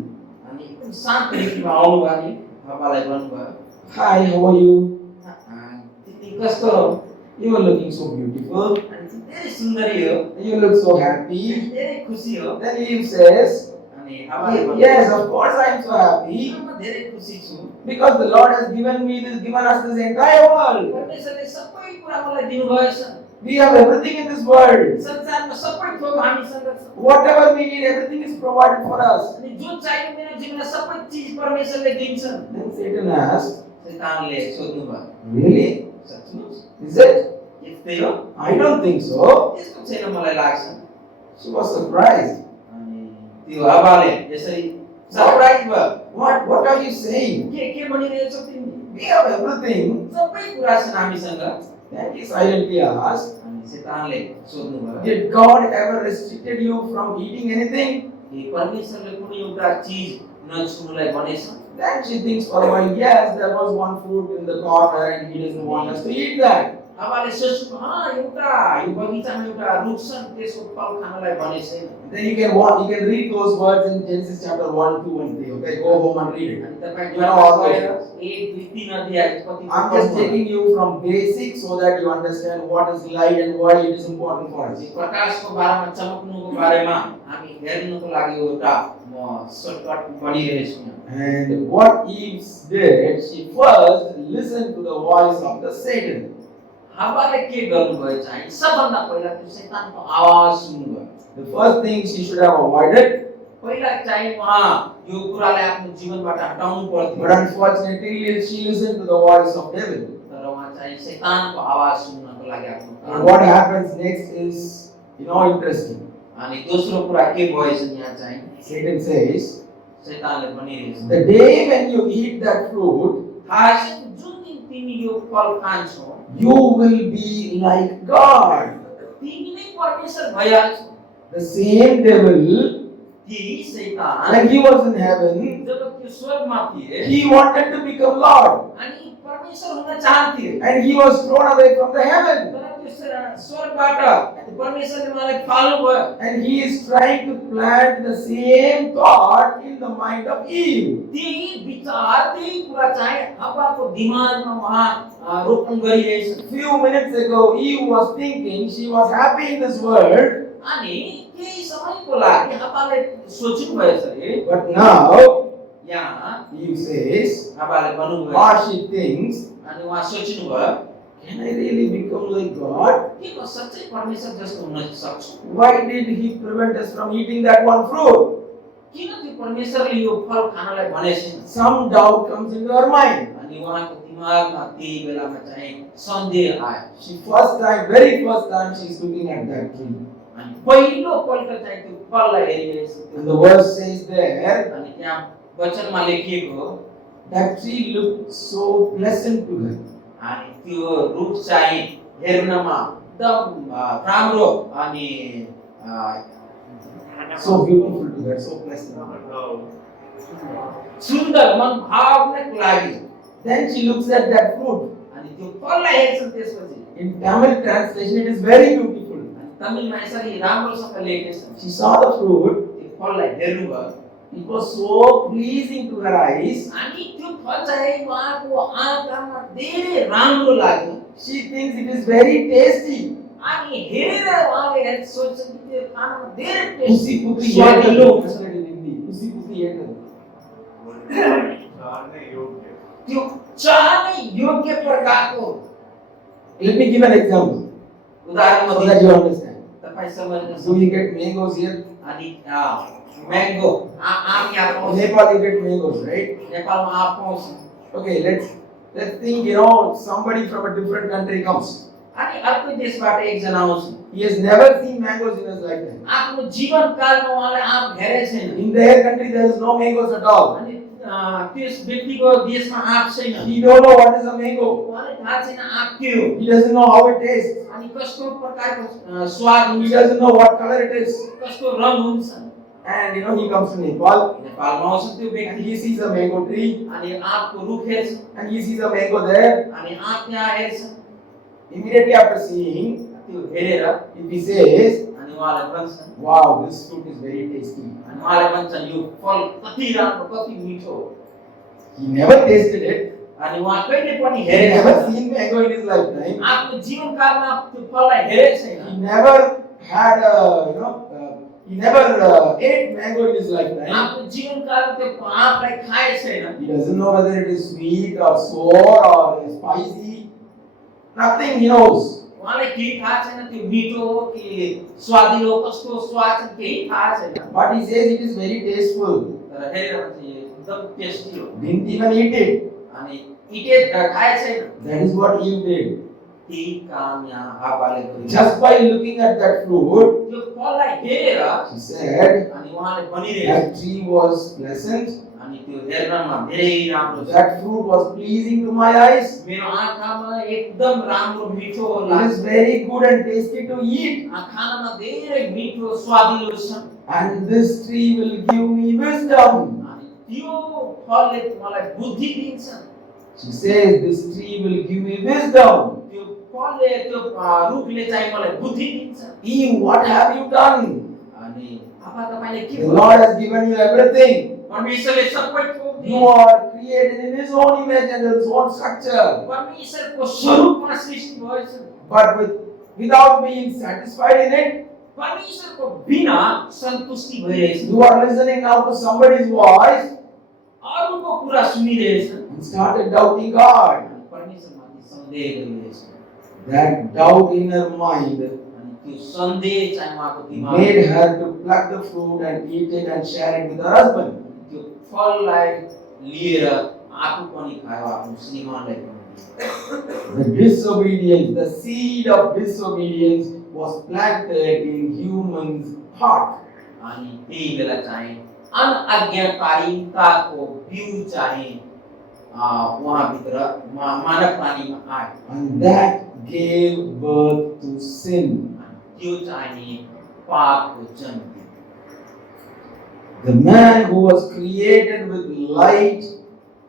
अनि एकदम शान्त रीतिमा आउनुभयो अनि हव्वालाई भन्नुभयो Hi, how are you? तिमी कस्तो हो You are looking so beautiful. अनि तिमी धेरै सुन्दरी हो You look so happy. धेरै खुसी हो Then Eve says, अनि हव्वाले भन्नुभयो Yes, of course I am so happy. म धेरै खुसी छु Because the Lord has given us this entire world. परमेश्वरले सबै कुरा मलाई दिनुभएछ We have everything in this world. संसारमा सबै थोक हामीसँग छ Whatever we need, everything is provided for us. अनि जो चाहियो मेरो जीवनमा सबै चीज परमेश्वरले दिन्छ Then Satan asked, शैतानले सोध्नुभयो Really? सच्चमुच Is it? यस्तै हो I don't think so. त्यस्तो छैन मलाई लाग्छ She was surprised. अनि त्यो हवाले यसरी सरप्राइज भयो What are you saying? के भनिरहेछौ तिमी We have everything. सबै कुरा छन् हामीसँग Then he silently asked, अनि शैतानले सोध्नुभयो Did God ever restricted you from eating anything? कि परमेश्वरले कुनै एउटा चीज नछुनुलाई भनेछ Then she thinks for a while, yes, there was one fruit in the corner and he doesn't want us to eat that. हवाले सोच्नु एउटा यो बगैँचामा एउटा रुख छ त्यसको फल खानलाई भनेछ Then you can read those words in Genesis chapter 1, 2, and 3. Okay, go home and read it. अनि तपाईँ You know all those. एक दुई तीन अध्याय कति I'm just taking you from basics so that you understand what is light and why it is important for us. प्रकाशको बारेमा चमक्नुको बारेमा हामी हेर्नुको लागि एउटा म shortcut पढिरहेछु And what Eve did, she first listened to the voice of the Satan. हवाले के गर्नुभयो चाहिँ सबभन्दा पहिला त्यो शैतानको आवाज सुन्नुभयो The first thing she should have avoided, पहिला चाहिँ उहाँ यो कुरालाई आफ्नो जीवनबाट हटाउनु but पर्थ्यो unfortunately she listened to the voice of devil. तर उहाँ चाहिँ शैतानको आवाज सुन्नको लागि आफ्नो And can't what happens next is, interesting. अनि दोस्रो कुरा के भएछ यहाँ चाहिँ Satan says, शैतानले भनिरहेछ the day when you eat that fruit, थाहा छ जुन दिन तिमी यो फल खान्छौ you will be like God. तिमी नै परमेश्वर भइहाल्छौ The same devil, ती शैतान when he was in heaven, जब त्यो स्वर्गमा थिए he wanted to become Lord. अनि परमेश्वर हुन चाहन्थे and he was thrown away from the heaven. तर त्यो स्वर्गबाट परमेश्वरले मलाई फाल्नुभयो And he is trying to plant the same thought in the mind of Eve. त्यही विचार त्यही कुरा चाहिँ हव्वाको दिमागमा उहाँ रोपण गरिरहेछ Few minutes ago, Eve was thinking she was happy in this world, अनि केही समयको लागि हव्वाले सोच्नु भएछ अरे but now यहाँ Eve says, हव्वाले भन्नुभयो or she thinks, अनि उहाँ सोच्नु भयो can I really become like God? के म सच्चै परमेश्वर जस्तो हुन सक्छु Why did he prevent us from eating that one fruit? किन त्यो परमेश्वरले यो फल खानलाई भनेछन् Some doubt comes into her mind. अनि उहाँको दिमागमा त्यही बेलामा चाहिँ सन्देह आयो She very first time she is looking at that tree. अनि पहिलो पल्ट चाहिँ त्यो फललाई हेरिरहेछ And the verse says there, अनि त्यहाँ वचनमा लेखिएको that tree looked so pleasant to her. अनि त्यो रुख चाहिँ हेर्नमा एकदम राम्रो अनि So beautiful to her, so pleasant. सुन्दर मन भावनाको लागि Then she looks at that fruit. अनि त्यो फललाई हेर्छन् त्यसपछि In Tamil translation, it is very beautiful. अनि तमिलमा यसरी राम्रोसँग लेखेको छ She saw the fruit. त्यो फललाई हेर्नुभयो It was so pleasing to her eyes. अनि त्यो फल चाहिँ उहाँको आँखामा धेरै राम्रो लाग्यो She thinks it is very tasty. अनि हेरेर उहाँले सोच्छन् कि त्यो खानमा धेरै टेस्टी Pusi puti स्वादिलो हुन्छ translated in Hindi. Pusi puti eaten. त्यो चाहने योग्य प्रकारको Let me give an example उदाहरण so that you understand. तपाईँ समझ्न Do you get mangoes here? अनि म्याङ्गो आम यहाँ In पाउँछ Nepal, you get mangoes, right? नेपालमा आम पाउँछ Okay, let's think. Somebody from a different country comes. अनि अर्को देशबाट एकजना आउँछ He has never seen mangoes in his lifetime. आफ्नो जीवन कालमा उहाँले आम हेरेको छैन In their country, there is no mangoes at all. अनि त्यस व्यक्तिको देशमा आँप छैन He don't know what is a mango. उहाँले थाहा छैन आँप के हो He doesn't know how it tastes. अनि कस्तो प्रकारको स्वाद He हुन्छ doesn't know what color it is. कस्तो रङ हुन्छ And he comes to Nepal नेपालमा आउँछ त्यो and व्यक्ति he sees a mango tree अनि आँपको रुख हेर्छ and he sees a mango there. अनि आँप त्यहाँ हेर्छ Immediately after seeing, त्यो हेरेर if he says, अनि उहाँलाई भन्छन् wow, this fruit is very tasty. अनि उहाँले भन्छन् यो फल कति राम्रो कति मिठो हो He never tasted it. अनि उहाँ कहिले पनि He हेरेको never छैन seen mango in his lifetime. आफ्नो जीवनकालमा त्यो फललाई हेरेको He छैन never had he never ate mango in his lifetime. आफ्नो जीवनकालमा त्यो आँपलाई खाएको छैन He doesn't know whether it is sweet or sour or spicy. Nothing he knows. उहाँलाई केही थाहा छैन त्यो मिठो हो कि स्वादिलो कस्तो स्वाद छ केही थाहा छैन But he says it is very tasteful. तर हेरेर भन्छ यो एकदम टेस्टी हो Didn't even eat it. अनि इटे खाएको छैन That is what Eve did. त्यही काम यहाँ हावाले गर्यो Just by looking at that fruit, त्यो फललाई हेरेर she said अनि उहाँले भनिरहेछ that tree was pleasant. अनि त्यो हेर्नमा धेरै राम्रो छ That fruit was pleasing to my eyes. मेरो आँखामा एकदम राम्रो मिठो It लाग्छ is very good and tasty to eat. खानामा धेरै मिठो स्वादिलो छ And this tree will give me wisdom. अनि त्यो फलले मलाई बुद्धि दिन्छ She says this tree will give me wisdom. त्यो फलले त्यो रुखले चाहिँ मलाई बुद्धि दिन्छ Eve, what have you done? अनि आफा तपाईले के The Lord has given you everything. परमेश्वरले सबै थोक You दिए are created in His own image and His own structure. परमेश्वरको स्वरूपमा सृष्टि भएछ But without being satisfied in it, परमेश्वरको बिना सन्तुष्टि भइरहेछ you are listening now to somebody's voice अरूको कुरा सुनिरहेछ and started doubting God. परमेश्वरमाथि सन्देह गरिरहेछ That doubt in her mind अनि त्यो सन्देह चाहिँ उहाँको दिमागमा made her to pluck the fruit and eat it and share it with her husband. त्यो फललाई लिएर आफू पनि खायो आफ्नो श्रीमानलाई पनि दियो The disobedience, the seed of disobedience was planted in humans' heart. अनि त्यही बेला चाहिँ अनआज्ञाकारिताको बिउ चाहिँ उहाँभित्र मानव प्राणीमा आयो And that gave birth to sin. त्यो चाहिँ पापको जन्म दियो The man who was created with light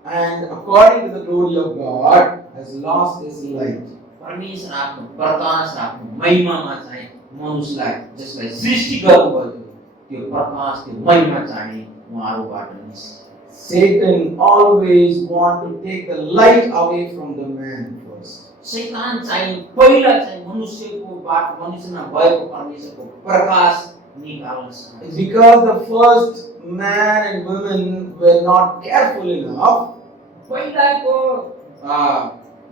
and according to the glory of God has lost its light. परमेश्वर आफ्नो प्रकाश आफ्नो महिमामा चाहिँ मनुष्यलाई जसलाई सृष्टि गर्नुभयो त्यो प्रकाश त्यो महिमा चाहिँ उहाँहरूबाट निस्क्यो। Satan always want to take the light away from the man first. शैतान चाहिँ पहिला चाहिँ मनुष्यकोबाट मनुष्यमा भएको परमेश्वरको प्रकाश निकाल्न चाहन्छ। It's because the first man and women were not careful enough. पहिलाको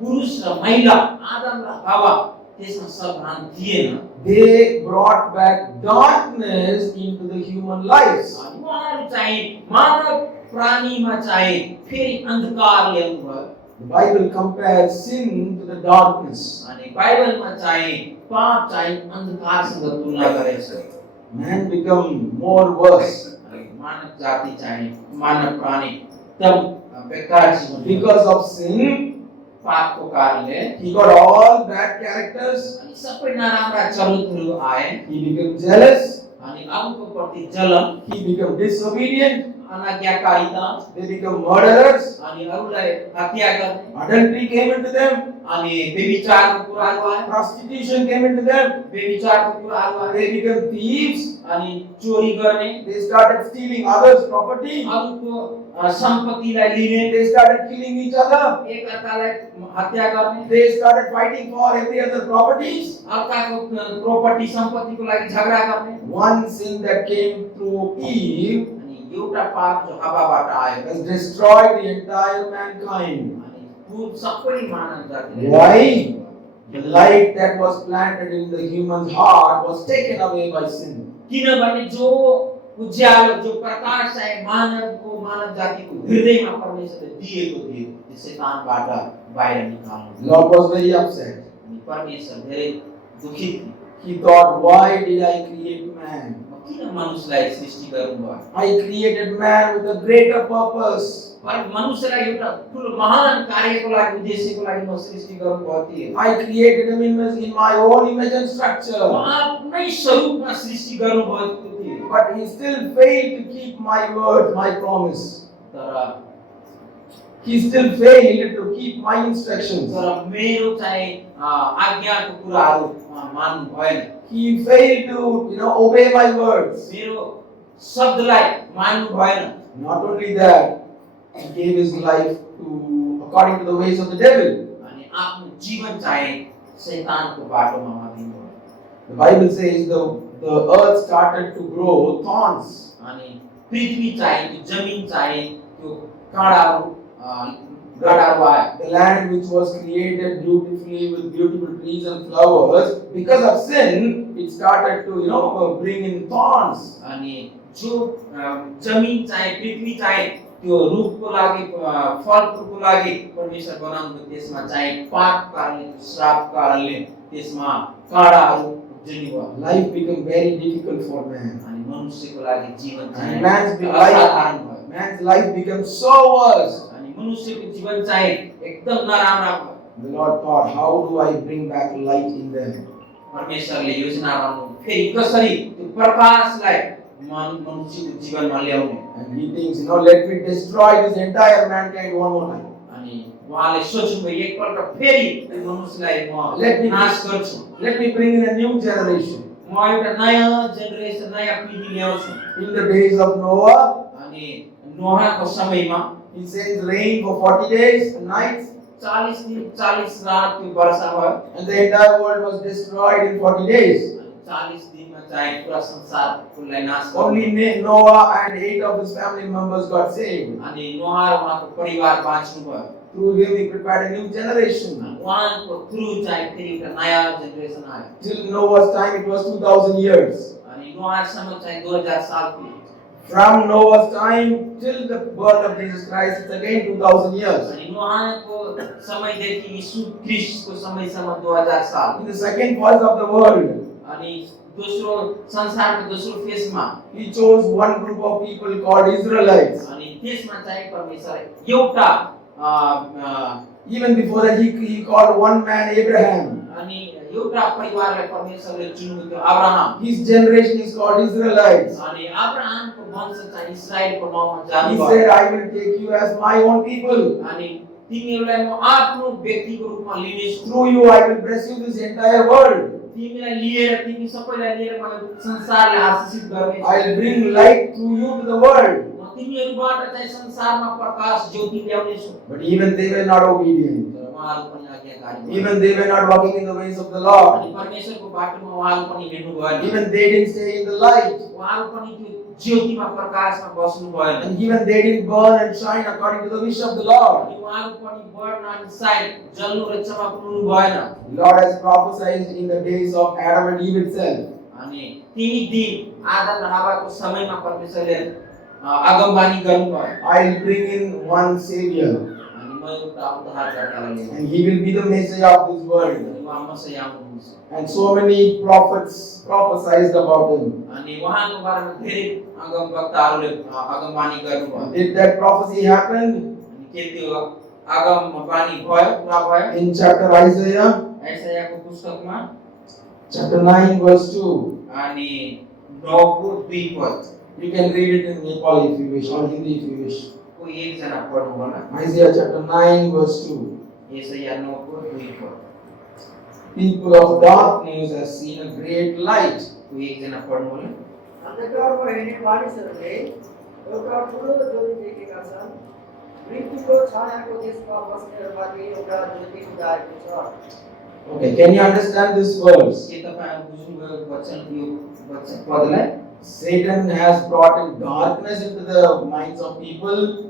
पुरुष र महिला आदम र हवा त्यसमा सावधान थिएन। They brought back darkness into the human lives. उहाँहरू चाहिँ मानव प्राणीमा चाहिँ फेरि अन्धकार ल्याउनु भयो। The Bible compares sin to the darkness. अनि बाइबलमा चाहिँ पाप चाहिँ अन्धकारसँग तुलना गरेको छ। Man become more worse मानव जाति चाहिँ मानव प्राणी एकदम बेकार जीवन because of sin. पापको कारणले He got all bad characters. अनि सबै नराम्रा चरित्रहरू आए। He became jealous. अनि अरूको प्रति जलन, He became disobedient. अनाज्ञाकारिता, They become murderers. अनि अरूलाई हत्या गर्ने, Adultery came into them. अनि व्यभिचारको कुराहरू आए। Prostitution came into them. व्यभिचारको कुराहरू आए। They became thieves. अनि चोरी गर्ने, They started stealing others' property. अरूको सम्पत्तिलाई लिने, They started killing each other. एक अर्कालाई हत्या गर्ने, They started fighting for every other properties. अर्काको प्रॉपर्टी सम्पत्तिको लागि झगडा गर्ने। One sin that came through Eve अनि एउटा पाप जो हवाबाट आयो has destroyed the entire mankind. अनि पूर्ण सबै मानव जातिले Why? The light that was planted in the human's heart was taken away by sin. किनभने जो उज्यालो जो प्रकाश चाहिँ मानव जातिको हृदयमा परमेश्वरले दिएको थियो त्यो शैतानबाट बाहिर निकाल्नु। The Lord was very upset. अनि परमेश्वर धेरै दुखित थिए। He thought, why did I create man? किन मनुष्यलाई सृष्टि गर्नुभयो? I created man with a greater purpose. पर मनुष्यलाई एउटा ठुलो महान कार्यको लागि उद्देश्यको लागि म सृष्टि गर्नुभएको थिएँ। I created him in my own image and structure. आफ्नै स्वरूपमा सृष्टि गर्नुभएको थियो। But he still failed to keep my word, my promise. तर He still failed to keep my instructions. तर मेरो चाहिँ आज्ञाको कुराहरू मान्नु भएन। He failed to, obey my words. मेरो शब्दलाई मान्नु भएन। Not only that, he gave his life according to the ways of the devil. अनि आफ्नो जीवन चाहिँ शैतानको बाटोमा उहाँले भयो। The Bible says the earth started to grow thorns. अनि पृथ्वी चाहिँ त्यो जमिन चाहिँ त्यो काँडाहरू आयो। The land which was created beautifully with beautiful trees and flowers, because of sin, it started to, bring in thorns. अनि जो जमिन चाहिँ पृथ्वी चाहिँ त्यो रुखको लागि फलफुलको लागि परमेश्वर बनाउनु त्यसमा चाहिँ पापको कारणले श्रापको कारणले त्यसमा काँडाहरू उब्जनी भयो। Life became very difficult for man. अनि मनुष्यको लागि जीवन चाहिँ And man's असाधारण भयो। man's life became so worse. अनि मनुष्यको जीवन चाहिँ एकदम नराम्रो भयो। The Lord thought, how do I bring back light in them? परमेश्वरले योजना बनाउनु फेरि कसरी त्यो प्रकाशलाई मनुष्यको जीवनमा ल्याउने। And he thinks, let me destroy this entire mankind one more time. अनि उहाँले सोच्नुभयो एकपल्ट फेरि त्यो मनुष्यलाई Let me नाश गर्छु। Let me bring in a new generation. म एउटा नयाँ जेनेरेसन नयाँ पिढी ल्याउँछु। In the days of Noah, अनि नोहाको समयमा he sends rain for 40 days and nights, 40 दिन 40 रात त्यो वर्षा भयो। and the entire world was destroyed in 40 days. 40 दिनमा चाहिँ पुरा संसारलाई नाश गर्यो। Only Noah and 8 of his family members got saved. अनि नोहा र उहाँको परिवार बाँच्नु भयो। Through him, he prepared a new generation. उहाँको थ्रु चाहिँ फेरि एउटा नयाँ जेनेरेसन आयो। Till Noah's time, it was 2000 years. अनि नोहासम्म चाहिँ 2000 साल थियो। From Noah's time till the birth of Jesus Christ, it's again 2000 years. अनि नोहाको समयदेखि यीशु ख्रीष्टको समयसम्म 2000 साल। In the second phase of the world, अनि दोस्रो संसारको दोस्रो फेजमा he chose one group of people called Israelites. अनि त्यसमा चाहिँ परमेश्वर एउटा Even before that, he called one man Abraham. अनि एउटा परिवारलाई परमेश्वरले चुन्नु थियो Abraham. His generation is called Israelites. अनि अब्राहमको वंश चाहिँ इस्राएलको नाउँमा He जानु भयो। said, I will take you as my own people. अनि तिमीहरूलाई म आफ्नो व्यक्तिको रूपमा लिनेछु। Through you, I will bless you this entire world. तिमीलाई लिएर तिमी सबैलाई लिएर म यो संसारलाई आशीषित गर्नेछु। I will bring light through you to the world. म तिमीहरूबाट चाहिँ संसारमा प्रकाश ज्योति ल्याउनेछु। But even they were not obedient. तर उहाँहरू पनि आज्ञाकारी भएन। Even they were not walking in the ways of the Lord. अनि परमेश्वरको बाटोमा उहाँहरू पनि हिँड्नु भएन। Even they didn't stay in the light. उहाँहरू पनि त्यो ज्योतिमा प्रकाशमा बस्नु भएन। And even they didn't burn and shine according to the wish of the Lord. अनि उहाँहरू पनि बर्न एन्ड साइड जल्नु र चमक्नु भएन। The Lord has prophesied in the days of Adam and Eve itself. अनि ती दिन आदम र हव्वाको समयमा परमेश्वरले आगमबाणी गर्नुभयो। I will bring in one Savior, अनि म एउटा उद्धारकर्तालाई ल्याउँछु। and He will be the Messiah of this world. अनि उहाँ मसीह आउनुहुन्छ। And so many prophets prophesied about Him. अनि उहाँको बारेमा धेरै अगमवक्ताहरूले आगमबाणी गर्नुभयो। Did that prophecy happen? अनि के त्यो आगमबाणी भयो, पुरा भयो? In chapter Isaiah, यशायाको पुस्तकमा chapter 9, verse 2. अनि 9 को 2 पद। You can read it in Nepali if you wish, or Hindi if you wish. कोही एकजना पढ्नु होला। Isaiah chapter 9, verse 2. यशाया 9 को 2 पद। People of darkness have seen a great light. कोही एकजना पढ्नु होला। अन्धकारमा हिँड्ने मानिसहरूले एउटा ठुलो ज्योति देखेका छन्। मृत्युको छायाको देशमा बस्नेहरूमाथि एउटा ज्योति उदाएको छ। Okay, can you understand this verse? के तपाईहरु बुझ्नुभयो वचन यो वचन पदलाई? Satan has brought in darkness into the minds of people.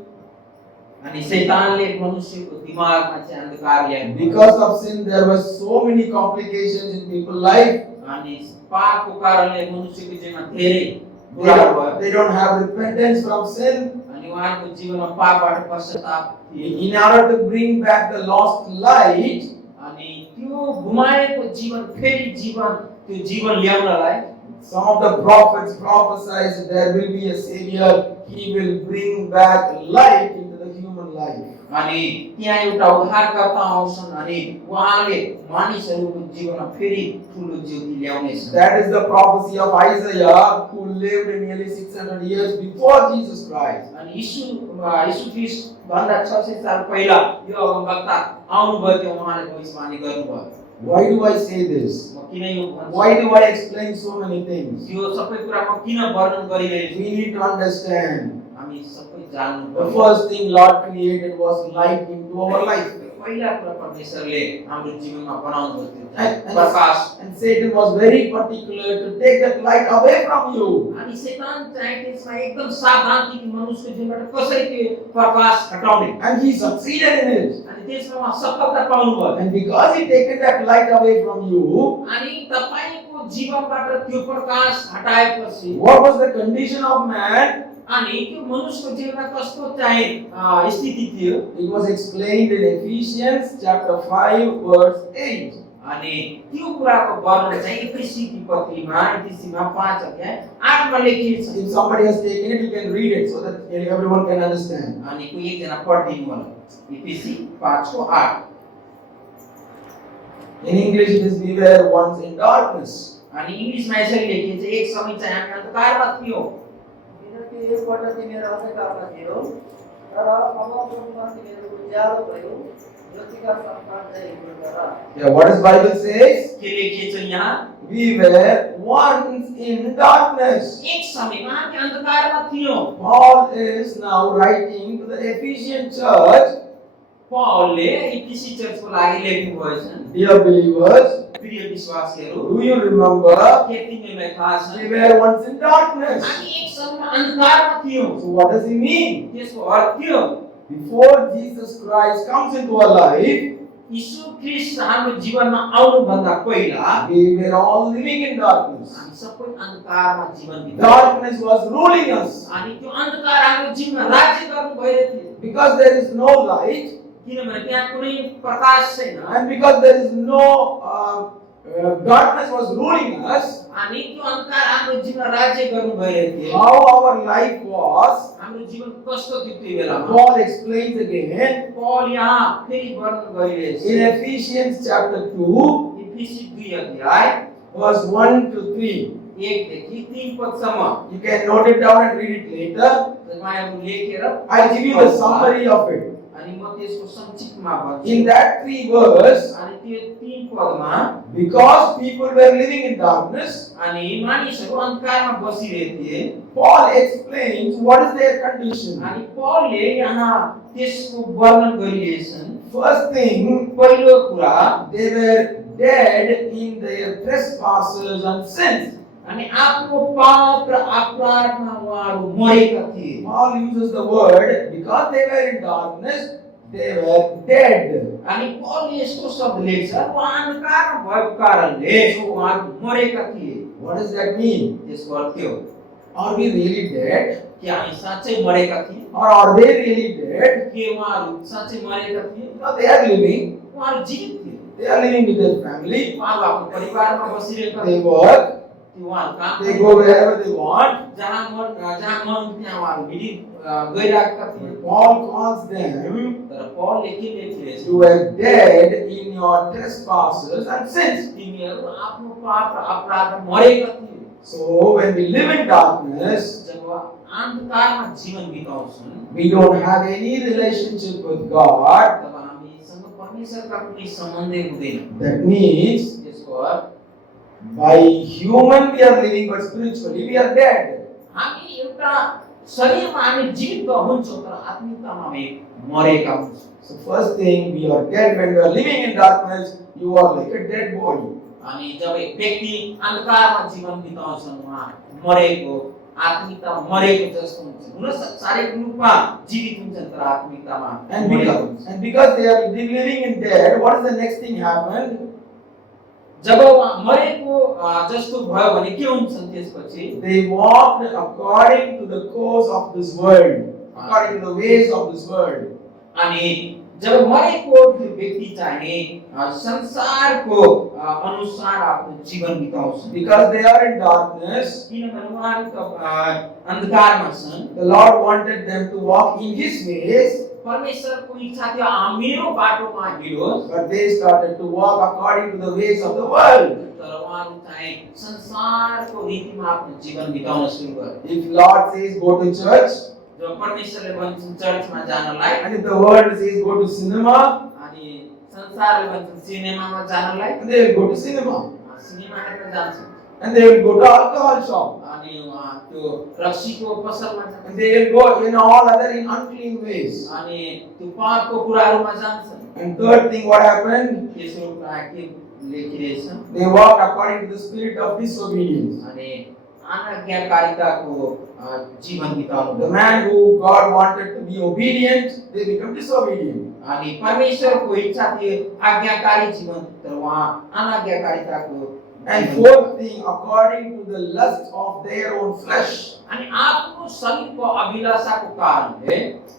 अनि शैतानले मनुष्यको दिमागमा चाहिँ अन्धकार ल्याएको। Because of sin, there were so many complications in people's life. अनि पापको कारणले मनुष्यको जीवनमा धेरै बुराइ भयो। They don't have repentance from sin. अनि उहाँको जीवनमा पापबाट पश्चाताप थिएन। In order to bring back the lost light, अनि त्यो गुमाएको जीवन फेरि जीवन त्यो जीवन ल्याउनलाई some of the prophets prophesied that there will be a Savior. He will bring back light into the human life. अनि त्यहाँ एउटा उद्धारकर्ता आउँछन् अनि उहाँले मानिसहरूको जीवनमा फेरि ठुलो ज्योति ल्याउनेछन्। That is the prophecy of Isaiah, who lived nearly 600 years before Jesus Christ. अनि यीशु ख्रीष्ट भन्दा 600 साल पहिला यो अगमवक्ता आउनुभयो त्यो उहाँले भविष्यवाणी गर्नुभयो। Why do I say this? म किन यो भन्छु? Why do I explain so many things? यो सबै कुरा म किन वर्णन गरिरहेछु? We need to understand. हामी सबै जान्नु The पर्छ। first thing Lord created was light into our life. पहिला कुरा परमेश्वरले हाम्रो जीवनमा बनाउनु भयो त्यो And- Prakash. And Satan was very particular to take that light away from you. अनि शैतान चाहिँ त्यसमा एकदम सावधान थियो कि मनुष्यको जीवनबाट कसरी त्यो प्रकाश हटाउने। And he succeeded in it. अनि त्यसमा उहाँ सफलता पाउनुभयो। And because he taken that light away from you, अनि तपाईको जीवनबाट त्यो प्रकाश हटाएपछि what was the condition of man? अनि त्यो मनुष्यको जीवनमा कस्तो चाहिँ स्थिति थियो? It was explained in Ephesians chapter 5 verse 8. अनि त्यो कुराको वर्णन चाहिँ एफएसी पत्रीमा 5 अध्याय 8 मा लेखिएको छ। If somebody has taken it, you can read it so that everyone can understand. अनि कोही एकजना पढिदिनु होला। एफएसी 5 को 8। In English it is we were once in darkness. अनि इंग्लिशमा यसरी लेखिएको छ एक समय चाहिँ हामी अन्धकारमा थियौं। किनकि एकपल्ट तिमीहरू अन्धकारमा थियौ, तर अब प्रभुमा तिमीहरू उज्यालो भयो, ज्योतिका सन्तान चाहिँ हिँड्नु गर। Yeah, what does Bible says? के लेखिएको छ यहाँ? We were once in darkness. एक समयमा हामी अन्धकारमा थियौं। Paul is now writing to the Ephesian church. पौलले एफएसी चर्चको लागि लेख्नु भएको छ। Dear believers, प्रिय विश्वासीहरू, do you remember के तिमीलाई थाहा छ? we were once in darkness? हामी एक समयमा अन्धकारमा थियौं। So what does he mean? त्यसको अर्थ के हो? Before Jesus Christ comes into our life, यीशु ख्रीष्ट हाम्रो जीवनमा आउनु भन्दा पहिला we were all living in darkness. हामी सबै अन्धकारमा जीवन बिताउँछौँ। Darkness was ruling us. अनि त्यो अन्धकार हाम्रो जीवनमा राज्य गर्नु भइरहेको थियो। Because there is no light, किनभने त्यहाँ कुनै प्रकाश छैन and because there is no darkness was ruling us, अनि त्यो अन्धकार हाम्रो जीवनमा राज्य गर्नु भइरहेको थियो। how our life was, हाम्रो जीवन कस्तो थियो त्यो बेलामा? Paul explains again पौल यहाँ फेरि वर्णन गरिरहेछ। in Ephesians chapter 2, एफएसी 2 अध्याय verse 1 to 3. 1 देखि 3 पदसम्म। You can note it down and read it later. तपाईँहरू लेखेर I'll give you the summary of it. अनि म त्यसको संक्षिप्तमा भन्छु In that 3 verse, अनि त्यो 3 Padma because people were living in darkness, अनि मानिसहरू अन्धकारमा बसिरहेका थिए Paul explains what is their condition. अनि पौलले यहाँ त्यसको वर्णन गरिरहेछन् First thing, पहिलो कुरा they were dead in their trespasses and sins. अनि आफ्नो पाप र अपराधमा उहाँहरू मरेका थिए Paul uses the word, because they were in darkness, they were dead. अनि पौलले यस्तो शब्द लेख्छ उहाँ अन्धकारमा भएको कारणले उहाँहरू मरेका थिए What does that mean? त्यसको अर्थ के हो Are we really dead? कि हामी साँच्चै मरेका थिए Or are they really dead? के उहाँहरू साँच्चै मरेका थिए No, they are living. उहाँहरू जीवित थिए They are living with their family. उहाँहरू आफ्नो परिवारमा बसिरहेका They थिए work. त्यो उहाँहरू काम They go wherever they want. जहाँ मन त्यहाँ उहाँहरू गइरहेका थिए Paul calls them, तर पौलले के लेखिरहेछ you were dead in your trespasses and sins. तिमीहरू आफ्नो पाप र अपराधमा मरेका थिए So when we live in darkness, जब अन्धकारमा जीवन बिताउँछन् we don't have any relationship with God. तब हामीसँग परमेश्वरका कुनै सम्बन्धै हुँदैन That means त्यसको अर्थ by human we are living, but spiritually we are dead. हामी एउटा शरीरमा हामी जीवित त हुन्छौँ तर आत्मिकतामा हामी मरेका हुन्छौँ So first thing, we are dead when we are living in darkness. You are like a dead body. अनि जब एक व्यक्ति अन्धकारमा जीवन बिताउँछन् उहाँ मरेको आत्मिकतामा मरेको जस्तो हुन्छ हुन शारीरिक रूपमा जीवित हुन्छन् तर आत्मिकतामा And मरेका because, हुन्छन् and because they are living in dead, what is the next thing happened? जब उहाँ मरेको जस्तो भयो भने के हुन्छन् त्यसपछि They walked according to the course of this world, according to the ways of this world. अनि जब मरेको त्यो व्यक्ति चाहिँ संसारको अनुसार आफ्नो जीवन बिताउँछन् Because they are in darkness, किनभने उहाँहरू त अन्धकारमा छन् the Lord wanted them to walk in His ways, परमेश्वरको इच्छा थियो मेरो बाटोमा हिँडोस् but they started to walk according to the ways of the world. तर उहाँहरू चाहिँ संसारको रीतिमा आफ्नो जीवन बिताउन सुरु गरे If Lord says go to church, जब परमेश्वरले भन्छन् चर्चमा जानलाई and if the world says go to cinema, अनि संसारले भन्छन् सिनेमामा जानलाई and they will go to cinema, cinema हेर्न जान्छन् and they will go to alcohol shop, अनि उहाँ त्यो रक्सीको पसलमा जान्छन् and they will go in all other in unclean ways. अनि त्यो पापको कुराहरूमा जान्छन् And third thing, what happened? तेस्रो कुरा के लेखिरहेछ They walked according to the spirit of disobedience. अनि अनाज्ञाकारिताको जीवन बिताउनु The man who God wanted to be obedient, they become disobedient. अनि परमेश्वरको इच्छा थियो आज्ञाकारी जीवन तर उहाँ अनाज्ञाकारिताको And fourth thing, according to the lust of their own flesh. अनि आफ्नो शरीरको अभिलाषाको कारणले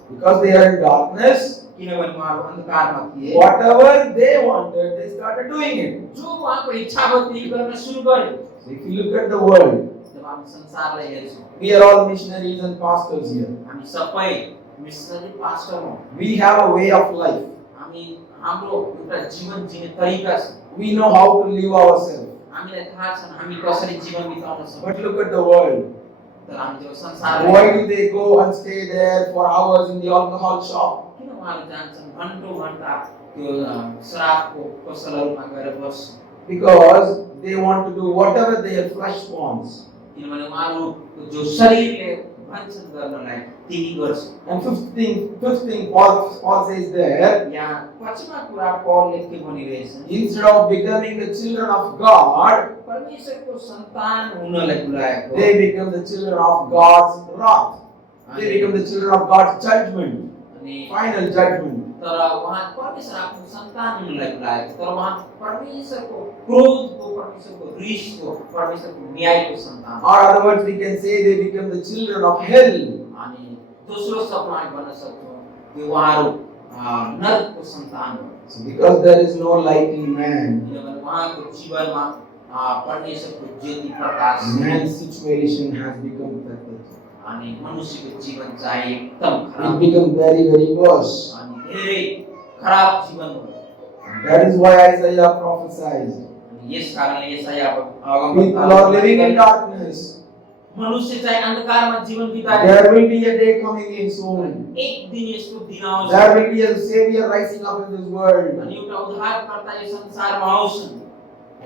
Because they are in darkness, किनभने उहाँहरू अन्धकारमा थिए whatever they wanted, they started doing it. जो उहाँको इच्छा भयो त्यही गर्न सुरु गरे So if you look at the world, जब हामी संसारलाई हेर्छौँ we are all missionaries and pastors here. हामी सबै मिसनरी पास्टर हौँ We have a way of life. हामी हाम्रो एउटा जीवन जिने तरिका छ We know how to live ourselves. हामीलाई थाहा छ हामी कसरी जीवन बिताउन सक्छौँ But look at the world. तर हामी जब संसारलाई Why do they go and stay there for hours in the alcohol shop? किन उहाँहरू जान्छन् घन्टौँ घन्टा त्यो शराबको पसलहरूमा गएर बस्छन् Because they want to do whatever their flesh wants. किनभने उहाँहरू जो शरीरले भन्छन् गर्नलाई त्यही गर्छन् And fifth thing Paul says there, यहाँ पछिमा कुरा पौलले के भनिरहेछन् instead of becoming the children of God, परमेश्वरको सन्तान हुनलाई बोलाएको they become the children of God's wrath. They become the children of God's judgment, अनि final judgment. तर उहाँ परमेश्वर आफ्नो सन्तान हुनलाई बोलाएको तर उहाँ परमेश्वरको क्रोधको परमेश्वरको रिसको परमेश्वरको न्यायको सन्तान Or other words, we can say they become the children of hell. अनि दोस्रो शब्दमा हामी भन्न सक्छौँ कि उहाँहरू नरकको सन्तान हो So because there is no light in man, किनभने उहाँको जीवनमा परमेश्वरको Jyoti Prakash man's situation has become pathetic. अनि मनुष्यको जीवन चाहिँ एकदम It खराब become very, very worse. अनि धेरै खराब जीवन हो That is why Isaiah prophesied. अनि यस कारणले यसाया People are living in darkness. मनुष्य चाहिँ अन्धकारमा जीवन बिताए There will be a day coming in soon. एक दिन यस्तो दिन आउँछ There will be a Savior rising up in this world. अनि एउटा उद्धारकर्ता यो संसारमा आउँछन्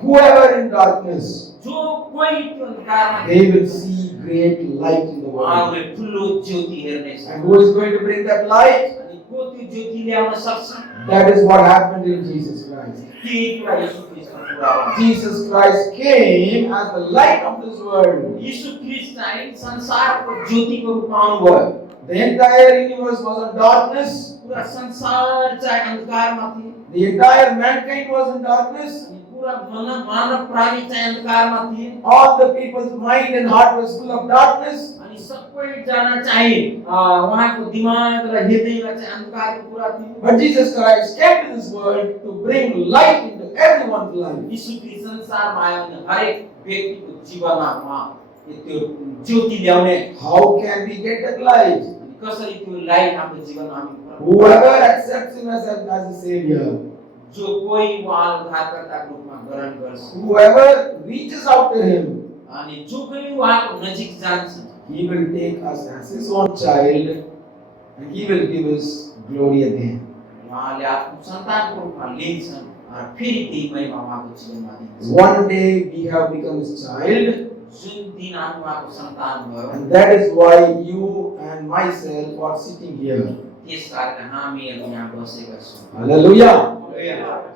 Whoever in darkness, जो कोही त्यो अन्धकारमा they will see great light in the world. उहाँहरूले ठुलो ज्योति हेर्नेछ And who is going to bring that light? अनि को त्यो ज्योति ल्याउन सक्छ That is what happened in Jesus Christ. त्यही कुरा येशू ख्रीष्टको कुरा हो Jesus Christ came as the light of this world. येशू ख्रीष्ट चाहिँ संसारको ज्योतिको रूपमा आउनुभयो The entire universe was in darkness. पूरा संसार चाहिँ अन्धकारमा थियो The entire mankind was in darkness. अनि पूरा मानव प्राणी चाहिँ अन्धकारमा थिए All the people's mind and heart was full of darkness. अनि सबैजना चाहिँ उहाँको दिमाग र हृदयमा चाहिँ अन्धकारको कुरा थियो But Jesus Christ came to this world to bring light into everyone's life. यीशु ख्रीष्ट संसारमा आयो भने हरेक व्यक्तिको जीवनमा उहाँ त्यो ज्योति ल्याउने How can we get that light? अनि कसरी त्यो लाइट हाम्रो जीवनमा हामी Whoever accepts Him as a Savior, जो कोही उहाँलाई उद्धारकर्ताको रूपमा ग्रहण गर्छ whoever reaches out to Him, अनि जो कोही उहाँको नजिक जान्छ He will take us as His own child and He will give us glory again. उहाँले आफ्नो सन्तानको रूपमा लिन्छन् र फेरि त्यही महिमा उहाँको जीवनमा दिन्छ One day we have become His child, जुन दिन हामी उहाँको सन्तान भयो and that is why you and myself are sitting here. त्यस कारण हामीहरू यहाँ बसेका छौँ Hallelujah.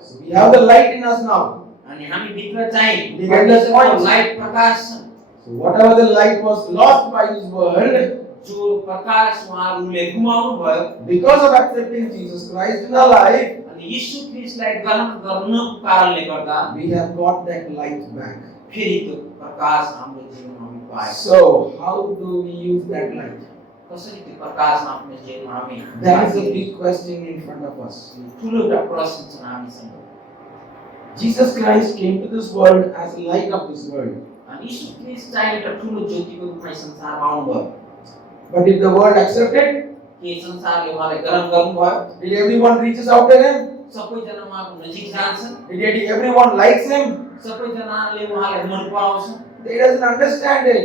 So we have the light in us now. अनि हामी भित्र चाहिँ We get the परमेश्वरको point. लाइट प्रकाश छ So whatever the light was lost by this world, जो प्रकाश उहाँहरूले गुमाउनु भयो because of accepting Jesus Christ in our life, अनि यीशु ख्रीष्टलाई ग्रहण गर्नुको कारणले गर्दा we have got that light back. फेरि त्यो प्रकाश हाम्रो जीवनमा हामी पाएका So how do we use that light? कसरी त्यो प्रकाश आफ्नो जीवनमा हामी That is a big question in front of us. ठुलो एउटा प्रश्न छ हामीसँग Jesus Christ came to this world as the light of this world. अनि यीशु ख्रीष्ट चाहिँ एउटा ठुलो ज्योतिको रूपमा संसारमा आउनुभयो But did the world accept it? के संसारले उहाँलाई ग्रहण गर्नुभयो Did everyone reaches out to Him? सबैजना उहाँको नजिक जान्छन् Did everyone likes Him? सबैजनाले उहाँलाई मन पराउँछन् They doesn't understand it.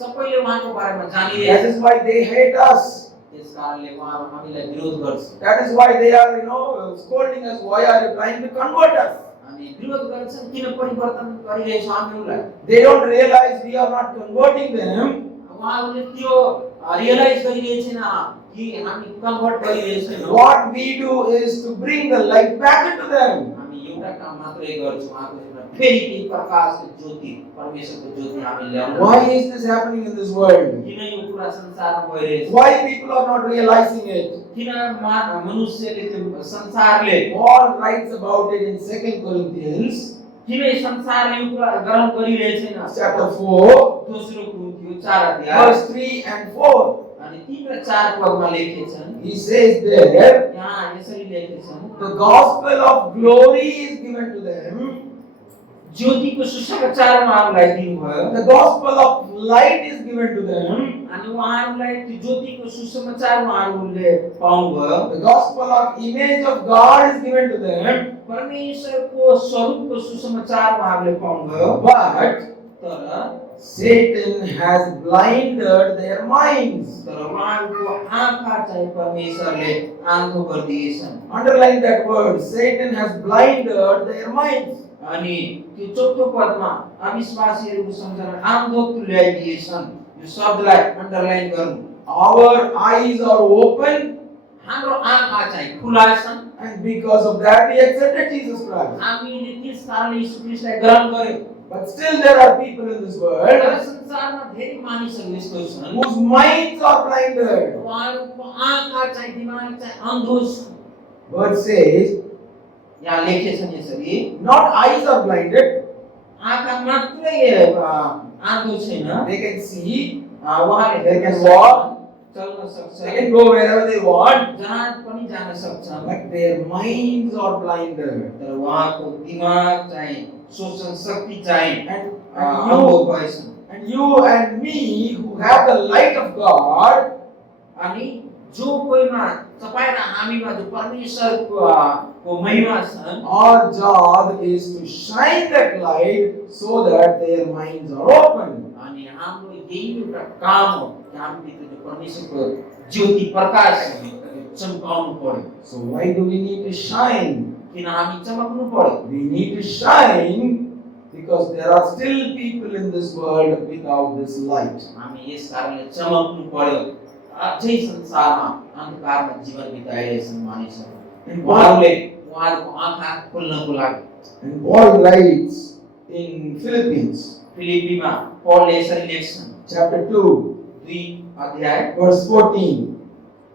सबैले उहाँको बारेमा That जानिरहेछ is why they hate us. त्यस कारणले उहाँहरू हामीलाई विरोध गर्छ That is why they are, scolding us. Why are you trying to convert us? अनि विरोध गर्छन् किन परिवर्तन गरिरहेछ हामीहरूलाई They don't realize we are not converting them. उहाँहरूले त्यो रियलाइज गरिरहेछ छैन कि हामी कन्भर्ट गरिरहेछ छैनौँ What we do is to bring the light back into them. हामी एउटा काम मात्रै गर्छौँ उहाँको जीवनमा फेरि ती प्रकाशको ज्योति परमेश्वरको ज्योति हामी ल्याउनु Why is this happening in this world? किन यो कुरा संसारमा भइरहेछ Why people are not realizing it? किन मनुष्यले त्यो संसारले Paul writes about it in 2 Corinthians किन यो संसारले यो कुरा ग्रहण गरिरहेछ छैन chapter 4, दोस्रो कुरिन्थियो 4 अध्याय verse 3 and 4. अनि 3 र 4 पदमा लेखेछन् He says there, यहाँ यसरी लेखेछन् the gospel of glory is given to them. ज्योतिको सुसमाचार उहाँहरूलाई दिनुभयो The gospel of light is given to them. अनि उहाँहरूलाई त्यो ज्योतिको सुसमाचार उहाँहरूले पाउनुभयो The gospel of image of God is given to them. परमेश्वरको स्वरूपको सुसमाचार उहाँहरूले पाउनुभयो But तर Satan has blinded their minds. तर उहाँहरूको आँखा चाहिँ परमेश्वरले आँखो गरिदिएछन् Underline that word. Satan has blinded their minds. अनि त्यो चौथो पदमा अविश्वासीहरूको सम्झना आँखो तुल्याइदिएछन् यो शब्दलाई अन्डरलाइन गर्नु Our eyes are open, हाम्रो आँखा चाहिँ खुला छन् and because of that we accepted Jesus Christ. हामीले त्यस कारणले यीशु ख्रीष्टलाई ग्रहण गर्यौँ But still there are people in this तर world संसारमा धेरै मानिसहरू यस्तो छन् whose minds are blinded. उहाँहरूको आँखा चाहिँ दिमाग चाहिँ अन्धो छ Word says, यहाँ लेखेछन् यसरी not eyes are blinded, आँखा मात्रै आँधो छैन they can see, उहाँले they can walk, चल्न सक्छ they can go wherever they want, जहाँ पनि जान सक्छ but their minds are blinded. तर उहाँको दिमाग चाहिँ सोच्न शक्ति चाहिँ And अन्धो भएछन् you and me who have the light of God, अनि जो कोहीमा तपाईँ र हामीमा जो परमेश्वरको को महिमा छन्, our job is to shine that light so that their minds are open. अनि हाम्रो यही एउटा काम हो कि हामीले त्यो परमेश्वरको ज्योति प्रकाश चम्काउनु पर्यो। So why do we need to shine? किन हामी चमक्नु पर्यो? We need to shine because there are still people in this world without this light. हामी यस कारणले चमक्नु पर्यो। अझै संसारमा अन्धकारमा जीवन बिताइरहेछन् मानिसहरू। उहाँहरूको आँखा खोल्नको लागि। And Paul writes in Philippians फिलिप्पीमा पौलले यसरी लेख्छन्, chapter 2 अध्याय verse 14.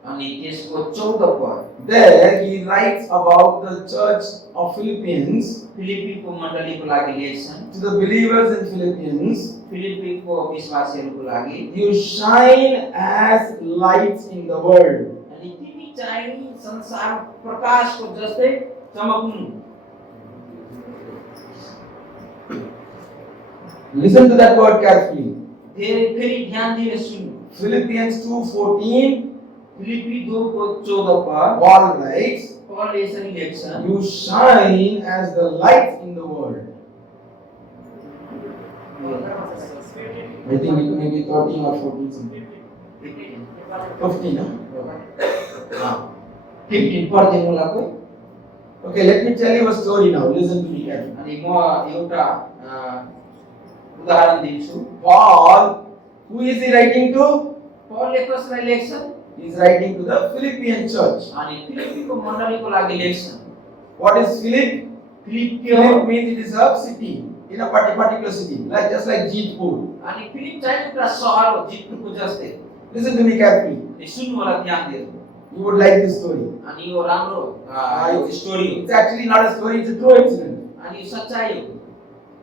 अनि त्यसको 14 पद। There he writes about the church of Philippians, फिलिप्पीको मण्डलीको लागि लेख्छन्, to the believers in Philippians, फिलिप्पीको विश्वासीहरूको लागि, you shine as lights in the world. अनि तिमी चाहिँ संसार प्रकाशको जस्तै चमक्नु। Listen to that word carefully. धेरै फेरि ध्यान दिएर सुन्नु। Philippians 2:14, फिलिप्पी 2:14 पद Paul writes, पौलले यसरी लेख्छन्, you shine as the lights in the world. I think it may be 13 or 14 something. 15, huh? 15 पढ्दिनु होला कोही? Okay, let me tell you a story now. Listen to me carefully. अनि म एउटा उदाहरण दिन्छु। Paul, who is he writing to? पौलले कसलाई लेख्छन्? He is writing to the Philippian church. अनि फिलिप्पीको मण्डलीको लागि लेख्छन्। What is Philip? Philip Philip means it is a city in a particular city, like just like Jeetpur. अनि Philip चाहिँ एउटा सहर हो जितपुरको जस्तै। Listen to me carefully. अनि सुन्नु होला ध्यान दिएर। You would like this story. अनि यो राम्रो स्टोरी हो। It's actually not a story; it's a true incident. अनि यो सच्चाइ हो।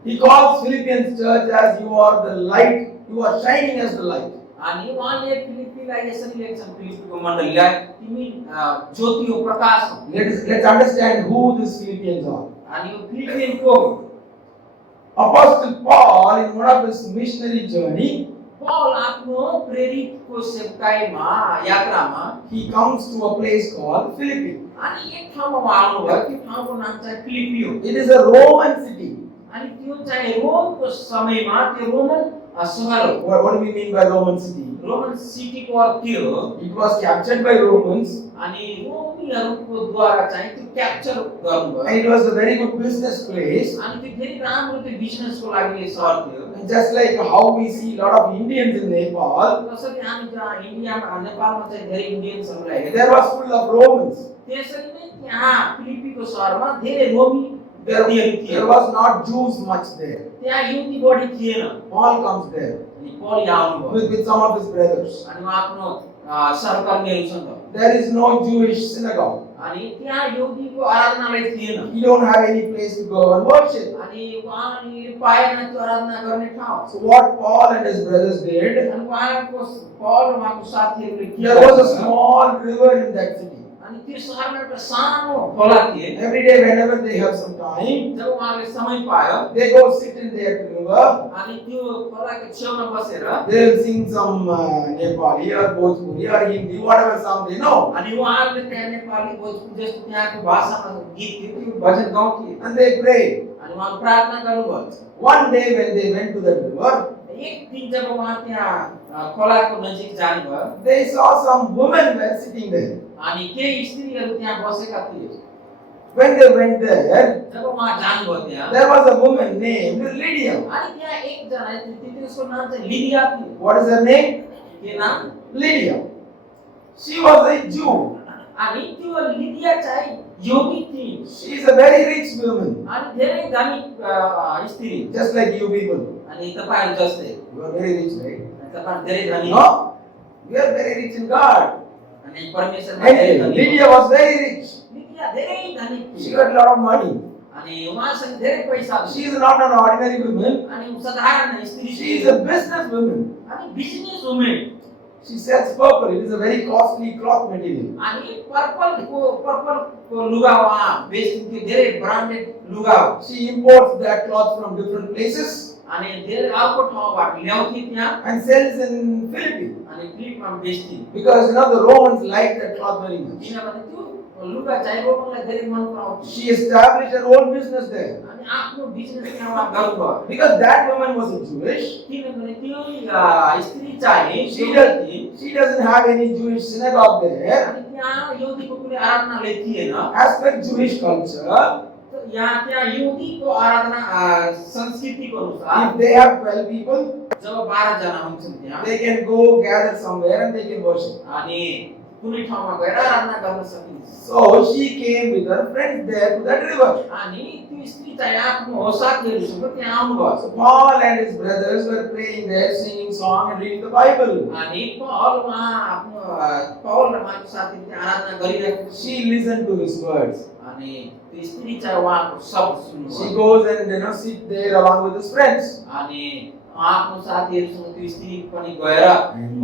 He calls Philippians church as you are the light. You are shining as the light. अनि उहाँले फिलिप्पीलाई यसरी लेख्छन्, फिलिप्पीको मण्डलीलाई, तिमी ज्योति हो, प्रकाश हो। Let's understand who these Philippians are. अनि यो फिलिपियन को हो? Apostle Paul, in one of his missionary journey, Paul आफ्नो प्रेरितको सेवकाईमा यात्रामा he comes to a place called Philippi. अनि एक ठाउँमा उहाँ आउनुभयो, त्यो ठाउँको नाम चाहिँ फिलिप्पी हो। It is a Roman city. अनि त्यो चाहिँ रोमको समयमा त्यो रोमन सहर हो। What do we mean by Roman city? Roman सिटीको अर्थ के हो? It was captured by Romans, अनि रोमीहरूको द्वारा चाहिँ त्यो क्याप्चर गर्नुभयो। and it was a very good business place. अनि त्यो धेरै राम्रो त्यो बिजनेसको लागि सहर थियो। And just like how we see a lot of Indians in Nepal, जसरी हामी जहाँ इन्डियामा नेपालमा चाहिँ धेरै इन्डियन्सहरूलाई हेर्छौँ, there was full of Romans. त्यसरी नै त्यहाँ फिलिप्पीको सहरमा धेरै रोमी There व्यक्तिहरू थिए। was not Jews much there. त्यहाँ युवती बढी थिएन। Paul comes there अनि पौल यहाँ आउनुभयो with some of his brothers. अनि उहाँ आफ्नो सहकर्मीहरू छन् त। There is no Jewish synagogue. अनि त्यहाँ यहुदीको आराधनालय थिएन। You don't have any place to go and worship. अनि उहाँले पाएन त्यो आराधना गर्ने ठाउँ। So what Paul and his brothers did, अनि उहाँको पौल र उहाँको साथीहरूले के there was a small river in that city. अनि त्यो सहरमा एउटा सानो खोला थिए। Every day, whenever they have some time, जब उहाँले समय पायो, they go sit in that river. अनि त्यो खोलाको छेउमा बसेर They will sing some Nepali or Bhojpuri or Hindi, whatever song they know, अनि उहाँहरूले त्यहाँ नेपाली भोजपुरी जस्तो त्यहाँको भाषामा गीत थियो, त्यो भजन गाउँथे and they pray. अनि उहाँ प्रार्थना गर्नुभयो। One day, when they went to the river, एक दिन जब उहाँ त्यहाँ खोलाको नजिक जानुभयो, they saw some women were sitting there. अनि केही स्त्रीहरू त्यहाँ बसेका थिए। When they went there, जब उहाँ जानुभयो त्यहाँ, there was a woman named Lydia. अनि त्यहाँ एकजना स्त्री थियो, त्यसको नाम चाहिँ लिडिया थियो। What is her name? के नाम? Lydia. She was a Jew. अनि त्यो लिडिया चाहिँ यहुदी थिइन्। She is a very rich woman, अनि धेरै धनी स्त्री, just like you people. अनि तपाईहरु जस्तै। You are very rich, right? तपाईहरु धेरै धनी। No, we are very rich in God. अनि परमेश्वरमा धेरै Anyway, धनी। Lydia was very rich. Lydia धेरै धनी She थियो। got a lot of money. अनि उहाँसँग धेरै पैसा थियो। She is not an ordinary woman. अनि साधारण स्त्री She is थियो। a business woman. अनि business woman. She sells purple. It is a very costly cloth material. अनि पर्पलको लुगा उहाँ बेच्थ्यो, धेरै ब्रान्डेड लुगा हो। She imports that cloth from different places अनि धेरै अर्को ठाउँबाट ल्याउँथे त्यहाँ and sells in Philippines. अनि फिलिपमा बेच्थे, Because the Romans liked that cloth very much. किनभने त्यो लुगा चाहिँ रोमनलाई धेरै मन पराउँथ्यो। She established her own business there. अनि आफ्नो बिजनेस त्यहाँ उहाँ गर्नुभयो, Because that woman wasn't Jewish. किनभने त्यो स्त्री चाहिँ She doesn't have any Jewish synagogue there. अनि त्यहाँ यहुदीको कुनै आराधनालय थिएन। As per Jewish culture, यहाँ त्यहाँ यहुदीको आराधना संस्कृतिको अनुसार if they have 12 people, जब 12 जना हुन्छन् त्यहाँ they can go gather somewhere and they can worship. अनि कुनै ठाउँमा गएर आराधना गर्न सकिन्छ। So she came with her friends there to that river. अनि त्यो स्त्री चाहिँ आफ्नो साथीहरूसँग त्यहाँ आउनुभयो। So Paul and his brothers were praying there, singing song and reading the Bible. अनि पौल उहाँ आफ्नो पौल र उहाँको साथी त्यहाँ आराधना गरिरहेको थियो। She listened to his words. अनि त्यो स्त्री चाहिँ उहाँको शब्द She सुन्नुभयो। goes and sit there along with his friends. अनि आफ्नो साथीहरूसँग त्यो स्त्री पनि गएर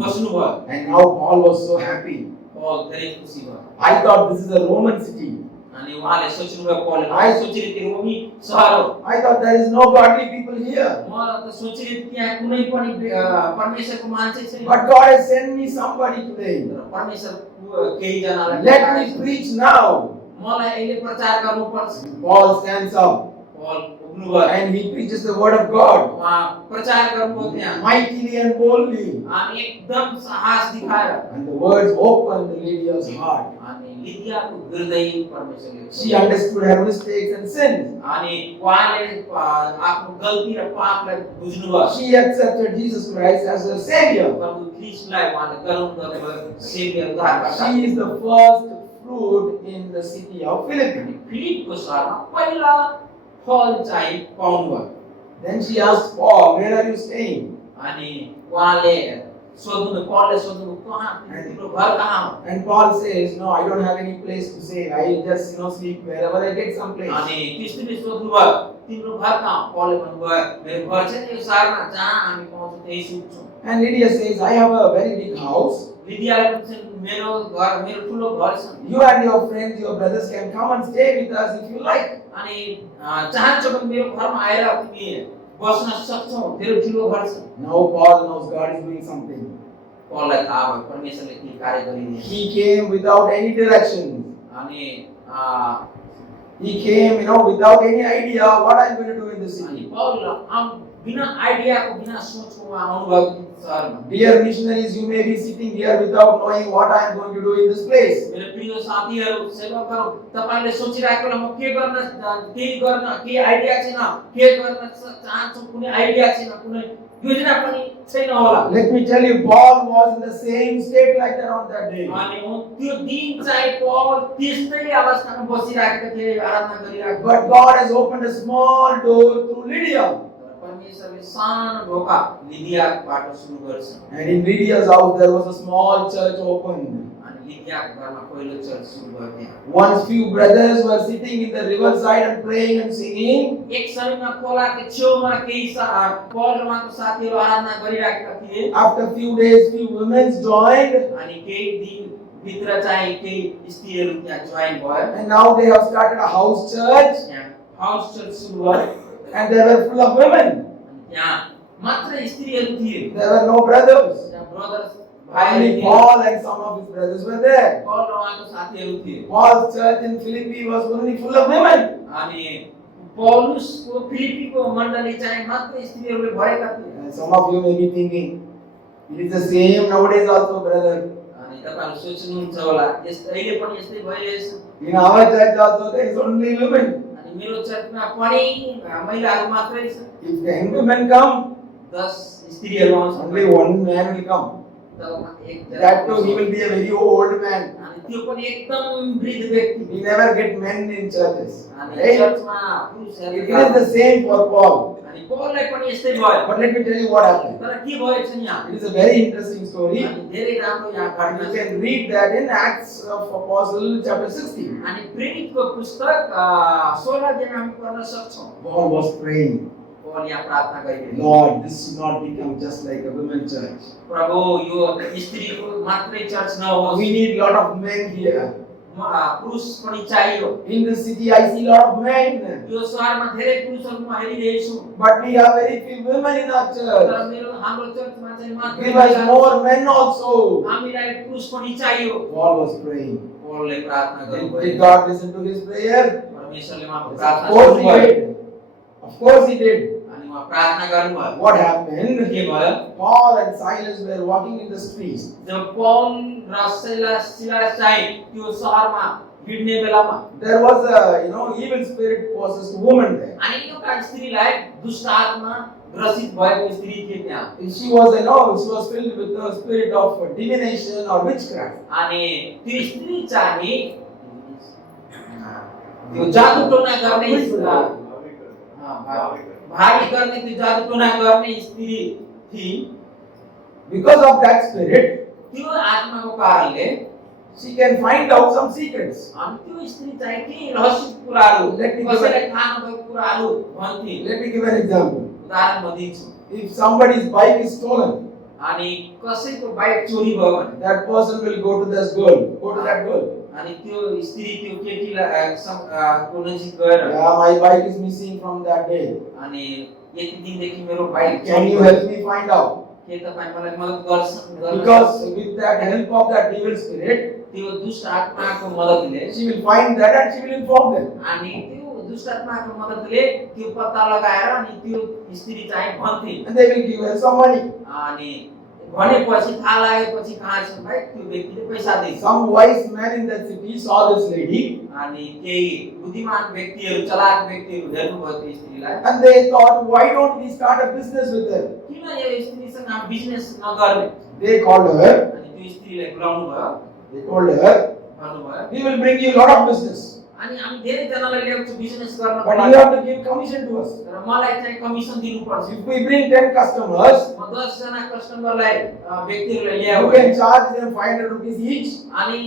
बस्नुभयो। And now Paul was so happy. Paul धेरै खुसी भयो। I thought this is a Roman city. अनि उहाँले सोच्नुभयो पौलले I- सोचिरे त्यो रोमी सहर हो। I thought there is no godly people here. म त सोचिरे त्यहाँ कुनै पनि परमेश्वरको मान्छे छैन। But God has sent me somebody today. तर परमेश्वर केही जनालाई Let me पठाएछ। preach now. मलाई अहिले प्रचार गर्नुपर्छ। Paul stands up Paul उठ्नुभयो and he preaches the word of God उहाँ प्रचार गर्नुभयो त्यहाँ mightily and boldly. अनि एकदम साहस दिखाएर And the words opened Lydia's heart. अनि लिदियाको हृदय परमेश्वरले She understood her mistakes and sins. अनि उहाँले आफ्नो गल्ती र पापलाई बुझ्नुभयो। She accepted Jesus Christ as her savior. प्रभु ख्रीष्टलाई उहाँले ग्रहण गर्नुभयो सेवियर उद्धारकर्ता। She is the first fruit in the city of Philippi. फिलिपको सहरमा पहिला फल चाहिँ पाउनुभयो। Then she asked Paul, "Where are you staying?" अनि उहाँले पौलले सोध्नु कहाँ तिम्रो घर कहाँ हो? And Paul says, "No, I don't have any place to stay. I just sleep wherever I get some place." अनि क्रिस्टले सोध्नुभयो तिम्रो घर कहाँ हो? पौलले भन्नुभयो मेरो घर चाहिँ यो सहरमा जहाँ हामी पाउँछौँ त्यही सुत्छौँ। And Lydia says, "I have a very big house. लिदियाले भन्छन् मेरो घर मेरो ठुलो घर छ। You and your friends, your brothers can come and stay with us if you like." अनि चाहन्छौ भने मेरो घरमा आएर तिमी बस्न सक्छौ, तेरो ठुलो घर छ। Now Paul knows God is doing something. पौललाई थाहा भयो परमेश्वरले के कार्य गरिदिन्छ। He came without any direction. अनि He came, without any idea what I'm going to do in the अनि city. पौल बिना आइडियाको बिना सोचको उहाँ आउनुभयो सहरमा। Dear missionaries, you may be sitting here without knowing what I am going to do in this place. मेरो प्रिय साथीहरु सेवकहरु तपाईले सोचिराखेको म केही गर्न केही आइडिया छैन, के गर्न चाहन्छु कुनै आइडिया छैन, कुनै योजना पनि छैन होला। Let me tell you, Paul was in the same state like that on that day. अनि त्यो दिन चाहिँ पौल त्यस्तै अवस्थामा बसिरहेको थिए, आराधना गरिरहेको। But God has opened a small door through Lydia. परमेश्वरले सानो ढोका लिदियाबाट सुरु गर्छ। And in Lydia's house there was a small church opened. अनि लिदियाको घरमा पहिलो चर्च सुरु भयो। Once few brothers were sitting in the riverside and praying and singing. एक समयमा खोलाको छेउमा केही पौल र उहाँको साथीहरु आराधना गरिरहेका थिए। After few days, few women joined. अनि केही दिन भित्र चाहिँ केही स्त्रीहरु त्यहाँ जोइन भयो। And now they have started a house church. यहाँ हाउस चर्च सुरु भयो। And they were full of women. यहाँ मात्र स्त्रीहरु थिए। There were no brothers. त्यहाँ ब्रदर्स Only भाइहरु थिए। Paul and some of his brothers were there. Paul र उहाँको साथीहरु थिए। Paul's church in Philippi was only full of women. अनि पौलुसको फिलिपीको मण्डली चाहिँ मात्र स्त्रीहरुले भरेका थिए। And some of you may be thinking, it is the same nowadays also, brother. अनि तपाईहरु सोच्नुहुन्छ होला यस्तै अहिले पनि यस्तै भइरहेछ। In our church also there is only women. अनि मेरो चर्चमा पनि महिलाहरु मात्रै छ। If 10 women come, 10 स्त्रीहरु आउँछन्, only one man will come. तर एक That too, he will be a very old man. अनि त्यो पनि एकदम वृद्ध व्यक्ति। We never get men in churches. अनि Right? चर्चमा It पुरुषहरु is the same for Paul. अनि पौललाई पनि यस्तै भयो। But let me tell you what happened. तर के भएछ नि यहाँ? It is a very interesting story. अनि धेरै राम्रो यहाँ And घटना you छ। can read that in Acts of Apostles chapter 16. अनि प्रेरितको पुस्तक 16 दिन हामी पढ्न सक्छौं। Paul was praying. पौल पल यहाँ प्रार्थना गरिरहेको Lord, this should not become just like a women church. प्रभु यो स्त्रीको मात्रै चर्च नहोस् We need a lot of men here. पुरुष पनि चाहियो In this city, I see a lot of men. यो सहरमा धेरै पुरुषहरू म हेरिरहेको छु But we have very few women in our तर church. मेरो हाम्रो चर्चमा चाहिँ मात्र Give us more men also. हामीलाई पुरुष पनि चाहियो Paul was praying. पौलले प्रार्थना Did गर्नुभयो God listen to his prayer? परमेश्वरले उहाँको Of प्रार्थना course he सुन्नुभयो did. Of course he did. अनि उहाँ प्रार्थना गर्नुभयो What happened? के भयो Paul and Silas were walking in the streets. जब पौल र सिलास चाहिँ त्यो सहरमा हिँड्ने बेलामा There was a, evil spirit possessed woman there. अनि एउटा स्त्रीलाई दुष्ट आत्मा ग्रसित भएको स्त्री थिए त्यहाँ She was filled with the spirit of divination or witchcraft. अनि त्यो स्त्री चाहिँ त्यो जादु टोना गर्ने भागी गर्ने त्यो जादु टोना गर्ने स्त्री थिइन् Because of that spirit, त्यो आत्माको कारणले she can find out some secrets. अनि त्यो स्त्री चाहिँ के रहस्य कुराहरू Let me give कसैलाई थाहा नभएको कुराहरू भन्थे Let me give an example. उदाहरण म दिन्छु If somebody's bike is stolen, अनि कसैको बाइक चोरी भयो भने that person will go to that girl. अनि त्यो स्त्री त्यो केटीलाई को नजिक गएर Yeah, my bike is missing from that day. अनि यति दिनदेखि मेरो bike Can you help me find out? के तपाईँ मलाई मद्दत गर्छ Because with that help of that evil spirit, त्यो दुष्ट आत्माको मद्दतले she will find that and she will inform them. अनि त्यो दुष्ट आत्माको मद्दतले त्यो पत्ता लगाएर अनि त्यो स्त्री चाहिँ भन्थे And they will give her some money. अनि भनेपछि थाहा लागेपछि कहाँ छ भाइ त्यो व्यक्तिले पैसा दिन्छ Some wise man in that city saw this lady अनि केही बुद्धिमान व्यक्तिहरू चलाक व्यक्तिहरू हेर्नुभयो त्यो स्त्रीलाई and they thought, why don't we start a business with her? किन यो स्त्रीसँग बिजनेस नगर्ने They called her, अनि त्यो स्त्रीलाई बोलाउनु भयो they told her, भन्नुभयो we will bring you a lot of business, अनि हामी धेरै जनालाई ल्याउँछौँ बिजनेस गर्न but you have to give commission to us. तर मलाई चाहिँ कमिसन दिनुपर्छ If we bring 10 customers, म 10 जना कस्टमरलाई व्यक्तिहरूलाई you ल्याऊ can charge them 500 rupees each, अनि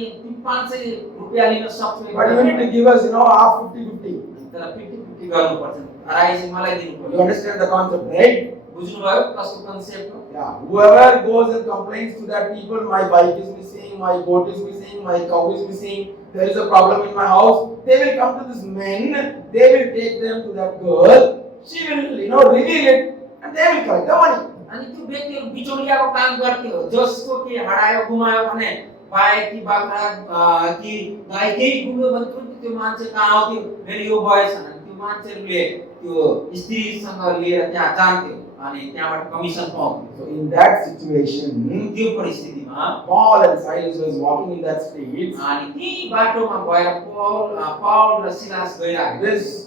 500 रुपैयाँ लिन सक्छु but you need to give us, half 50-50. तर 50-50 गर्नुपर्छ अराई चाहिँ मलाई दिनु You पर्यो understand the concept, right? बुझ्नुभयो कस्तो कन्सेप्ट हो Yeah. Whoever goes and complains to that people, my bike is missing, my goat is missing, my cow is missing, there is a problem in my house, they will come to this men, they will take them to that girl, she will, reveal it, and they will collect the money. अनि त्यो व्यक्तिहरू बिचौलियाको काम गर्थ्यो जसको के हरायो गुमायो भने bike कि बाख्रा कि गाई केही गुम्यो भने तुरुन्त त्यो मान्छे कहाँ आउँथ्यो मेरो यो भएछ अनि त्यो मान्छेहरूले त्यो स्त्रीसँग लिएर त्यहाँ जान्थ्यो अनि त्यहाँबाट कमिसन पाउँथ्यो So in that situation, त्यो परिस्थितिमा Paul and Silas was walking in that street. अनि त्यही बाटोमा भएर पौल र सिलास गइरहेको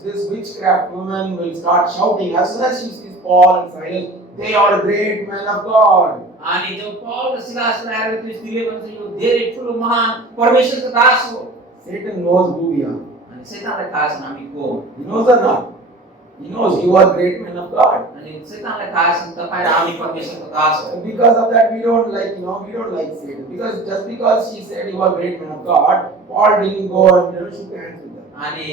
This witchcraft woman will start shouting as soon as she sees Paul and Silas, they are great men of God. अनि जब पौल र सिलासलाई आएर त्यो स्त्रीले भन्छ यो धेरै ठुलो महान परमेश्वरको दास हो Satan knows who we are. अनि शैतानलाई थाहा छ हामी को हो He knows or not? He knows you are great men of God. अनि शैतानलाई थाहा छ तपाईँ र हामी परमेश्वरको दास हो Because of that, we don't like Satan. Because just because she said you are great man of God, Paul didn't go and shook hands with her. अनि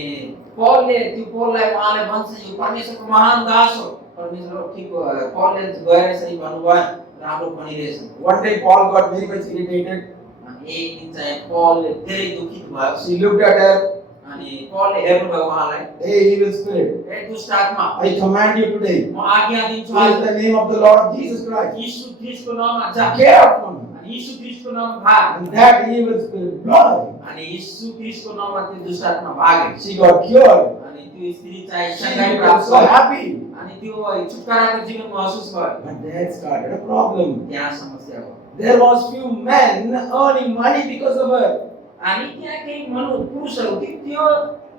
पौललाई उहाँले भन्छ यो परमेश्वरको महान दास हो परमेश्वर ठिक हो पौलले गएर यसरी भन्नुभयो राम्रो भनिरहेछ One day Paul got very much irritated. अनि एक दिन चाहिँ पौलले धेरै दुखित भयो She looked at her. अनि पौलले हेर्नुभयो उहाँलाई Hey, evil spirit, ए दुष्ट आत्मा I command you today, म आज्ञा दिन्छु in आज the name of the Lord Jesus Christ, यीशु ख्रीष्टको नाममा जा get out from her. अनि यीशु ख्रीष्टको नाममा भाग And that evil spirit, blood, अनि यीशु ख्रीष्टको नाममा त्यो दुष्ट आत्मा भागे she got cured. अनि त्यो स्त्री चाहिँ She सङ्घाई became प्राप्त so भयो happy. अनि त्यो छुटकाराको जीवन महसुस भयो But that started a problem. त्यहाँ समस्या हो There was few men earning money because of her. अनि त्यहाँ केही पुरुषहरू थियो त्यो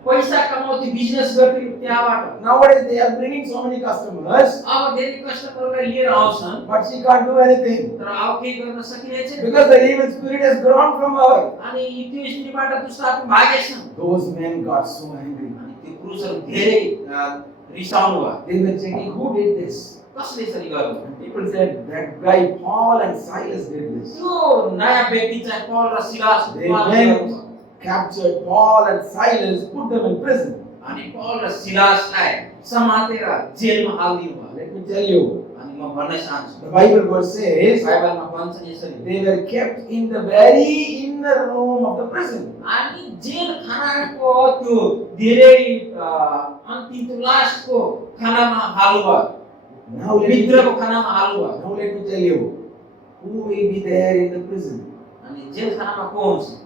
पैसा कमाउँथे बिजनेस गर्थ्यो त्यहाँबाट Nowadays they are bringing so many customers, अब धेरै कस्टमरलाई लिएर आउँछन् but she can't do anything तर अब केही गर्न सकिने छैन because the evil spirit has gone from her. अनि त्यो स्त्रीबाट दुष्ट आत्मा भागेछन् Those men got so angry. अनि त्यो पुरुषहरू धेरै रिसाउनु भयो They were checking who did this. कसले यसरी गर्यो And people said that guy Paul and Silas did this. त्यो नयाँ व्यक्ति चाहिँ पौल र Silas They went, captured Paul and Silas, put them in prison. अनि पौल र सिलासलाई समातेर जेलमा हालिदिनु भयो। Let me tell you, अनि म भन्न चाहन्छु, the Bible verse says बाइबलमा भन्छ यसरी, they were kept in the very inner room of the prison. अनि जेल खानाको त्यो धेरै अन्तिम त्यो लास्टको खानामा हाल्नु भयो, Now let me भित्रको खानामा हाल्नु भयो। Now let me tell you, who will be there in the prison? अनि जेल खानामा को हुन्छ?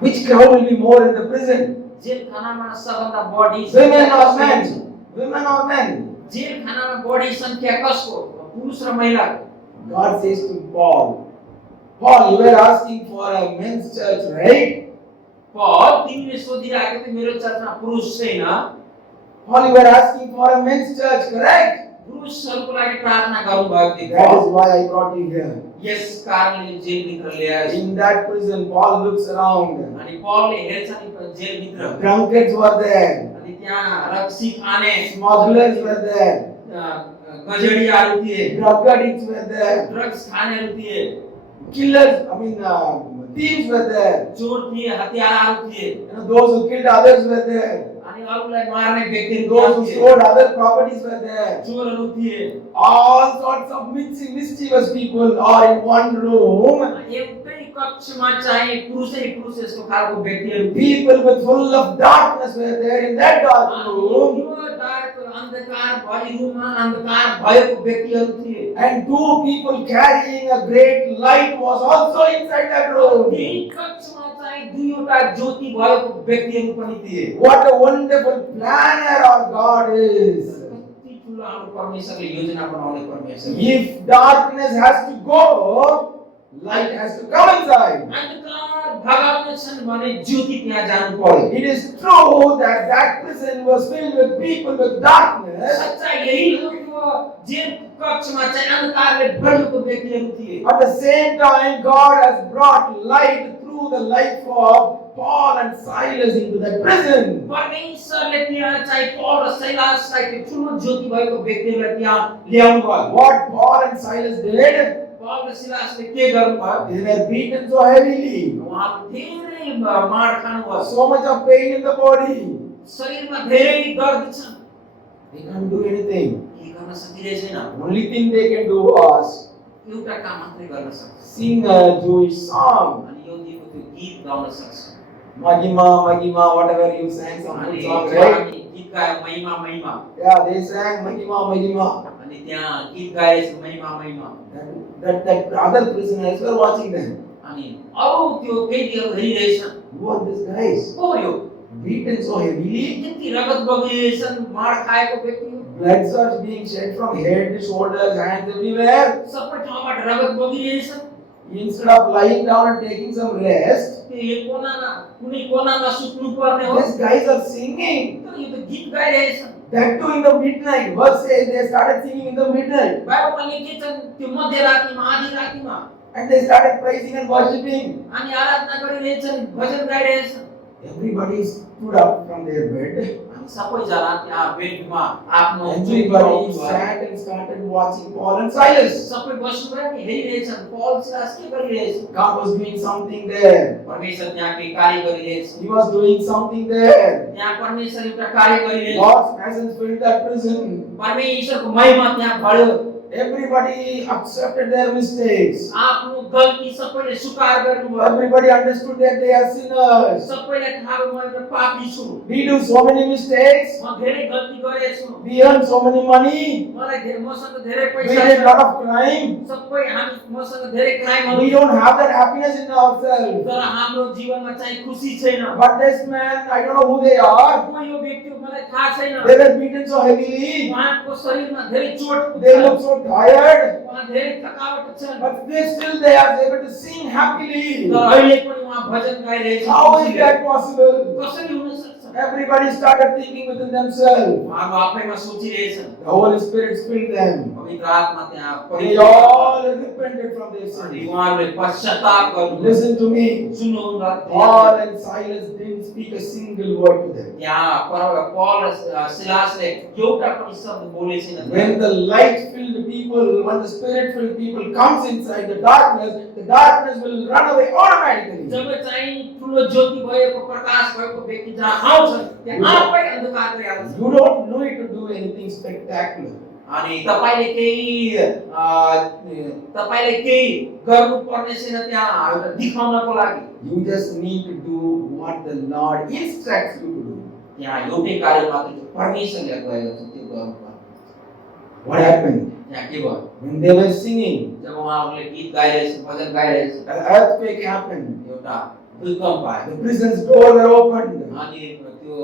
Which crowd will be more in the prison? Jail खानामा सबभन्दा बढी Women or men? Women or men? Jail खानामा बढी संख्या कसको? पुरुष र महिलाको। God says to Paul, Paul, you were asking for a men's church, right? Paul, तिमीले सोधिरहेको थियो मेरो चर्चमा पुरुष छैन। Paul, you were asking for a men's church, correct? पुरुषहरूको लागि प्रार्थना गर्नुभएको थियो। That is why I brought you here. Yes कारणले जेलभित्र ल्याएर In that prison, Paul looks around. अनि पौलले हेर्छ नि जेलभित्र, Drunkards were there. अनि त्यहाँ रक्सी खाने Smugglers were there. गजडीहरू थिए, Drug addicts were there. Drugs खानेहरू थिए, Killers, thieves were there. चोर थिए, हत्याराहरू थिए, Those who killed others were there. अनि अरूलाई मार्ने व्यक्तिहरू Those who थिए, stole other properties were there. चोरहरू थिए। All sorts of mischievous people are in one room. एउटै कक्षमा चाहिँ पुरुषै पुरुष यस्तो खालको व्यक्तिहरू थिए। People with full of darkness were there in that dark room. Yo dark अन्धकार भई रुममा अन्धकार भएको व्यक्तिहरू थिए। And two people carrying a great light was also inside that room. त्यही कक्षमा चाहिँ दुईवटा ज्योति भएको व्यक्तिहरू पनि थिए। What a wonderful planner our God is. कति ठुलो हाम्रो परमेश्वरले योजना बनाउने परमेश्वर। If darkness has to go, light has to come inside. अन्धकार भगाउने छन् भने ज्योति त्यहाँ जानु पर्यो। It is true that that prison was filled with people with darkness. सच्चाइ यही हो कि जेल कक्षमा चाहिँ अन्धकारले भरिएको व्यक्तिहरू थिए। At the same time, God has brought light through the life of Paul and Silas into that prison. परमेश्वरले त्यहाँ चाहिँ पौल र सिलासलाई त्यो ठुलो ज्योति भएको व्यक्तिहरूलाई त्यहाँ ल्याउनु भयो। What Paul and Silas did, Paul र सिलासले के गर्नुभयो? they were beaten so heavily, उहाँहरू धेरै मार खानुभयो, so much of pain in the body. शरीरमा धेरै दर्द छ, They can't do anything. के गर्न सकिरहेको छैन। Only thing they can do was एउटा काम मात्रै गर्न सक्छ, sing a Jewish song. अनि यो दिनको त्यो गीत गाउन सक्छ। Magima, Magima, whatever you sang, some अनि good song, जो right? हामी गीत गायो महिमा महिमा, Yeah, they sang Magima, Magima. अनि त्यहाँ गीत गाएछ महिमा महिमा। That other prisoners were watching them. अनि अरु त्यो कैदीहरू हेरिरहेछन्, Who are these guys? को यो Beaten so heavily, यति रगत बगिरहेछन्, मार खाएको व्यक्तिहरू, blood starts being shed from head, shoulders, hands, everywhere. सबै ठाउँबाट रगत बगिरहेछ। Instead of lying down and taking some rest, त्यो एक कोनामा कुनै कोनामा सुत्नु पर्ने हो, these guys are singing. तर यो त गीत गाइरहेछन्। That too in the midnight. Verse says they started singing in the midnight. बाइबलमा लेखिन्छन् त्यो मध्यरातिमा आधी रातिमा And they started praising and worshipping. अनि आराधना गरिरहेछन्, भजन गाइरहेछन्। Everybody stood up from their bed. अनि सबैजना त्यहाँ बेडमा आफ्नो Everybody sat and started watching Paul and Silas. सबै बस्नुभयो नि हेरिरहेछन् पौल सिलास के गरिरहेछन्। God was doing something there. परमेश्वर त्यहाँ केही कार्य गरिरहेछ, He was doing something there. त्यहाँ परमेश्वर एउटा कार्य गरिरहेछ। God's presence filled that prison. परमेश्वरको महिमा त्यहाँ बढ्यो। Everybody accepted their mistakes. आफ्नो गल्ती सबैले स्वीकार गर्नुभयो। Everybody understood that they are sinners. सबैले थाहा भयो म एउटा पापी छु, We do so many mistakes. म धेरै गल्ती गरेछु, We earn so many money. मसँग धेरै We पैसा did a छ, lot of crime. सबै मसँग धेरै क्राइमहरू We छ, don't have that happiness in ourselves. तर हाम्रो जीवनमा चाहिँ खुसी छैन। But this man, I don't know who they are. म यो व्यक्ति मलाई थाहा छैन, They were beaten so heavily. उहाँको शरीरमा धेरै चोट They पुग्छ, look so tired. उहाँ धेरै थकावट छन्, But they are able to sing happily. तर अहिले पनि उहाँ भजन गाइरहेछ। How is that possible? कसरी हुन सक्छ? Everybody started thinking within themselves. उहाँको आफैमा सोचिरहेछन्, The Holy Spirit filled them. पवित्र आत्मा त्यहाँ They परिवर्तन all repented from their अनि sins. उहाँहरूले पश्चाताप गर्नुभयो। Listen to me. सुन्नुहोस्, Paul and Silas didn't speak a single word to them. यहाँ पौल र सिलासले एउटा पनि शब्द बोले छैन। When the light filled the people people, when the spirit-filled people comes inside the darkness will run away automatically. जब चाहिँ ठुलो ज्योति भएको प्रकाश भएको व्यक्ति जहाँ आउँछ त्यहाँ आफै अन्धकार गइहाल्छ। You don't need to do anything spectacular. अनि तपाईले केही गर्नु पर्ने छैन त्यहाँ एउटा दिखाउनको लागि। You just need to do what the Lord instructs you to do. यहाँ एउटै कार्य मात्र जो परमेश्वरले गरेको छ त्यो गर्नुपर्छ। What happened? यहाँ के भयो? When they were singing, जब उहाँहरूले गीत गाइरहेछ, भजन गाइरहेछ, an earthquake happened. एउटा भूकम्प आयो। The prison's doors were opened. अनि त्यो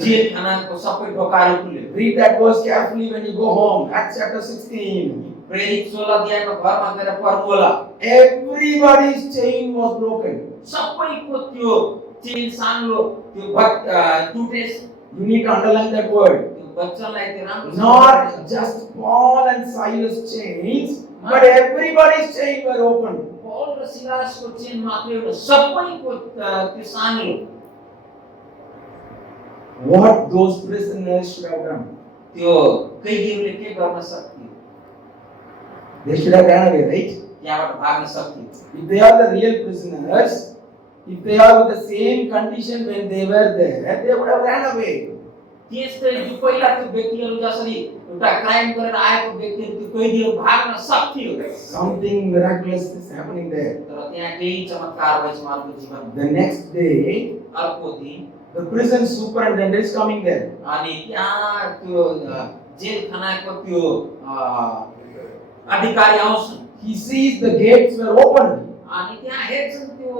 जेल खानाको सबै ढोकाहरू खुल्यो। Read that verse carefully when you go home. Acts chapter 16. प्रेरित 16 अध्यायमा घरमा गएर पढ्नु होला। Everybody's chain was broken. सबैको त्यो चेन साङ्लो त्यो टुटेछ। You need to underline that word. त्यो वचनलाई त्यो राम्रो Not just Paul and Silas' chains, but everybody's chains were opened. Paul र सिलासको चेन मात्रै होइन, सबैको त्यो साङ्लो। What those prisoners should have done? त्यो कैदीहरूले के गर्न सक्थ्यो? They should have ran away, right? त्यहाँबाट भाग्न सक्थ्यो। If they are the real prisoners, if they are with the same condition when they were there, they would have ran away. त्यस्तै जो पहिला त्यो व्यक्तिहरू जसरी एउटा क्राइम गरेर आएको व्यक्तिहरू त्यो कैदीहरू भाग्न सक्थ्यो। Something miraculous is happening there. तर त्यहाँ केही चमत्कार भएछ उहाँको जीवनमा। The next day, अर्को दिन the prison superintendent is coming there. अनि त्यहाँ त्यो जेल खानाको त्यो अधिकारी आउँछन्। He sees the gates were opened. अनि त्यहाँ हेर्छन् त्यो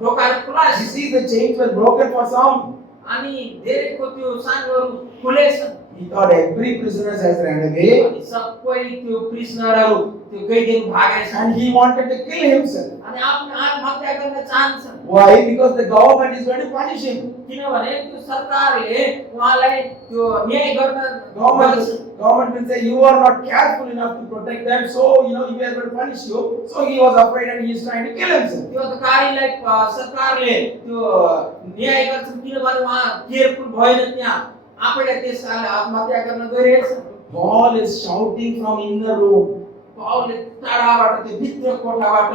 ढोकाहरू खुला He छ। sees the chains were broken for some. अनि धेरैको त्यो साङ्लोहरू खुलेछन्। He thought every prisoner has ran away अनि सबै त्यो प्रिजनरहरू त्यो कैदीहरू भागेछन्। and he wanted to kill himself. अनि आफ्नो आत्महत्या गर्न चाहन्छन्। Why? Because the government is going to punish him. किनभने त्यो सरकारले उहाँलाई त्यो न्याय गर्न Government will say you are not careful enough to protect them, so we are going to punish you. So he was afraid and he is trying to kill himself. त्यो अधिकारीलाई सरकारले त्यो न्याय गर्छन् किनभने उहाँ केयरफुल भएन, त्यहाँ आफैले त्यसकारणले आत्महत्या गर्न गइरहेछ। Paul is shouting from inner room. पौलले टाढाबाट त्यो भित्र कोठाबाट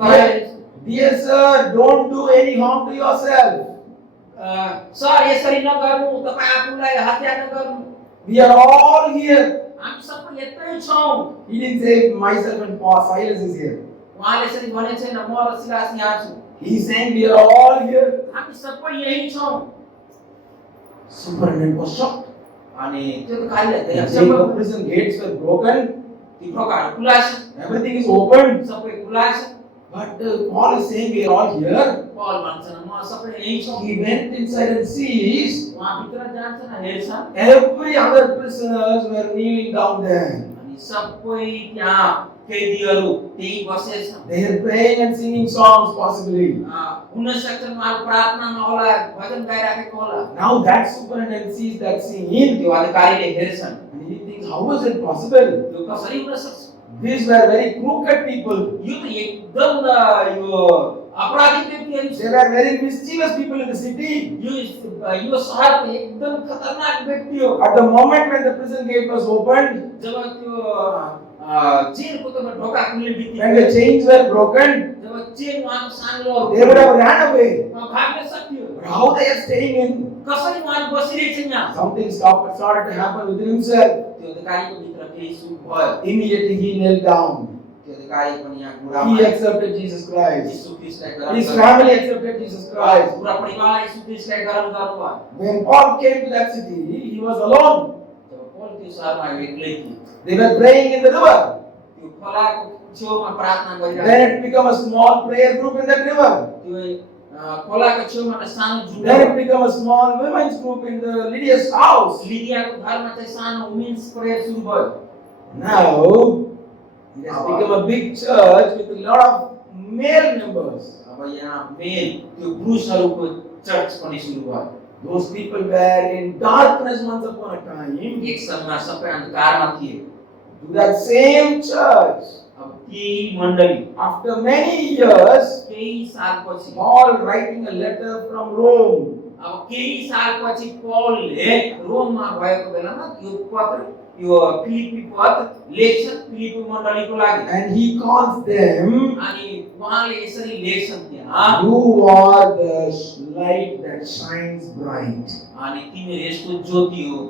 गइरहेछ। Dear sir, don't do any harm to yourself. Sir यसरी नगर्नु, तपाई आफूलाई हत्या नगर्नु। We are all here. हामी सबै यतै छौं। He didn't say myself and Paul, Silas is here. उहाँले यसरी भने छैन म र सिलास यहाँ छु। He is saying we are all here. हामी सबै यही छौं। Superintendent was shocked. अनि त्यो अधिकारीलाई The त jail of prison gates were broken. त्यो ढोकाहरू खुला छन्, Everything is open. सबै खुला छ। But Paul is saying we are all here. Paul भन्छन् म सबै यही छौं। He went inside and sees उहाँ भित्र जान्छन्, हेर्छन्, every other prisoners were kneeling down there. अनि सबै त्यहाँ कैदीहरू त्यही बसेछन्। They are praying and singing songs possibly. हुन सक्छन् उहाँहरू प्रार्थनामा होला, भजन गाइराखेको होला। Now that superintendent sees that scene त्यो अधिकारीले हेर्छन्, and he thinks, how is it possible? यो कसरी हुन सक्छ? These were very crooked people. यो त एकदम यो अपराधी व्यक्तिहरू They छन्। were very mischievous people in the city. यो शहरको एकदम खतरनाक व्यक्ति हो। At the moment when the prison gate was opened, जब त्यो जेलको त ढोका खुल्ने when the बित्तिकै chains were broken, जब चेन उहाँको साङ्लोहरू they would have ran away. भाग्न सक्थ्यो। But how they are staying in? कसरी उहाँहरू बसिरहेछन् यहाँ? Something started to happen within himself. त्यो अधिकारीको भित्र केही सुख भयो। Immediately he knelt down. त्यो अधिकारी पनि यहाँ कुरा He accepted Jesus Christ. यीशु ख्रीष्टलाई ग्रहण His गर्नु। family accepted Jesus Christ. पूरा परिवार यीशु ख्रीष्टलाई ग्रहण गर्नुभयो। When Paul came to that city, he was alone. जब पौल त्यो शहरमा एक्लै थिए, They were praying in the river. त्यो खोलाको छेउमा प्रार्थना गरिरहेको Then it became a small prayer group in that river. थियो। खोलाको छेउमा एउटा सानो Then झुन्ड, it became a small women's group in the Lydia's house. लिडियाको घरमा चाहिँ सानो वुमेन्स प्रेयर सुरु भयो। Now it has become a big church with a lot of male members. अब यहाँ मेल त्यो पुरुषहरूको चर्च पनि सुरु भयो। Those people were in darkness once upon a time. एक समयमा सबै अन्धकारमा थिए। To that same church, अब त्यही मण्डली after many years, केही सालपछि, Paul writing a letter from Rome. अब केही सालपछि पौलले रोममा भएको बेलामा यो पत्र यो फिलिपी पद लेख्छन् फिलिपी मण्डलीको लागि And he calls them, अनि उहाँले यसरी लेख्छन् त्यहाँ you are the light that shines bright. अनि तिमीहरू यस्तो ज्योति हो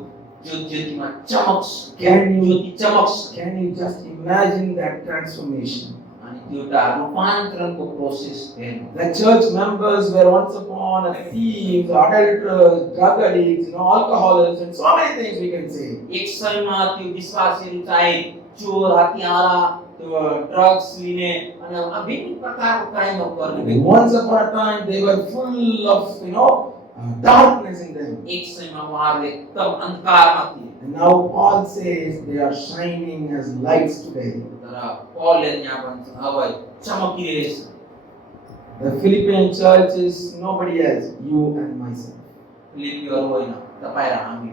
जो ज्योतिमा चमक्छ Can you- Jyoti चमक्छ Can you just imagine that transformation? अनि त्यो एउटा रूपान्तरणको प्रोसेस हेर्नु The church members were once upon thieves, adulterers, drug addicts, alcoholics, and so many things we can say. एक समयमा त्यो विश्वासीहरू चाहिँ चोर हत्यारा त्यो ड्रग्स लिने अनि विभिन्न प्रकारको क्राइमहरू गर्ने व्यक्ति Once upon a time, they were full of darkness in them. एक समयमा उहाँहरू एकदम अन्धकारमा थिए And now Paul says they are shining as lights today. तर पौलले यहाँ भन्छ अब चमकिरहेछ The Philippian church is nobody else, you and myself. फिलिपीहरू होइन तपाईँ र हामी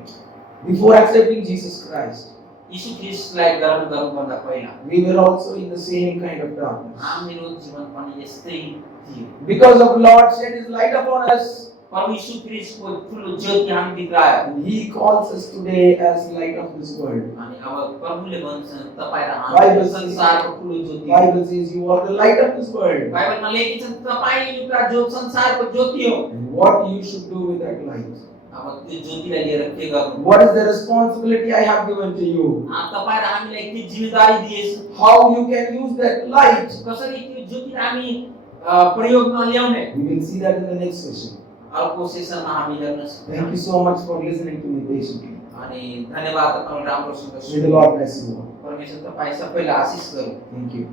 Before accepting Jesus Christ, यीशु ख्रीष्टलाई ग्रहण गर्नुभन्दा पहिला we were also in the same kind of darkness. हाम्रो जीवन पनि यस्तै थियो Because of Lord shed His light upon us, प्रभु यीशु ख्रीष्टको ठुलो ज्योति हामी भित्र आयो and He calls us today as light of this world. अनि अब प्रभुले भन्छन् तपाईँ र Bible हामी says- संसारको ठुलो ज्योति हो। Bible says you are the light of this world. बाइबलमा लेखिन्छ तपाईँ एउटा जो संसारको ज्योति हो And what you should do with that light? अब त्यो ज्योतिलाई लिएर के गर्नु What is the responsibility I have given to you? तपाईँ र हामीलाई के जिम्मेदारी दिएछ How you can use that light? कसरी त्यो ज्योतिलाई हामी प्रयोगमा ल्याउने We will see that in the next session. अर्को सेसनमा हामी हेर्न सक्छौँ Thank you so much for listening to me patiently. अनि धन्यवाद तपाईँ राम्रोसँग May the Lord bless you all. परमेश्वर तपाईँ सबैलाई आशिष गरौँ Thank you.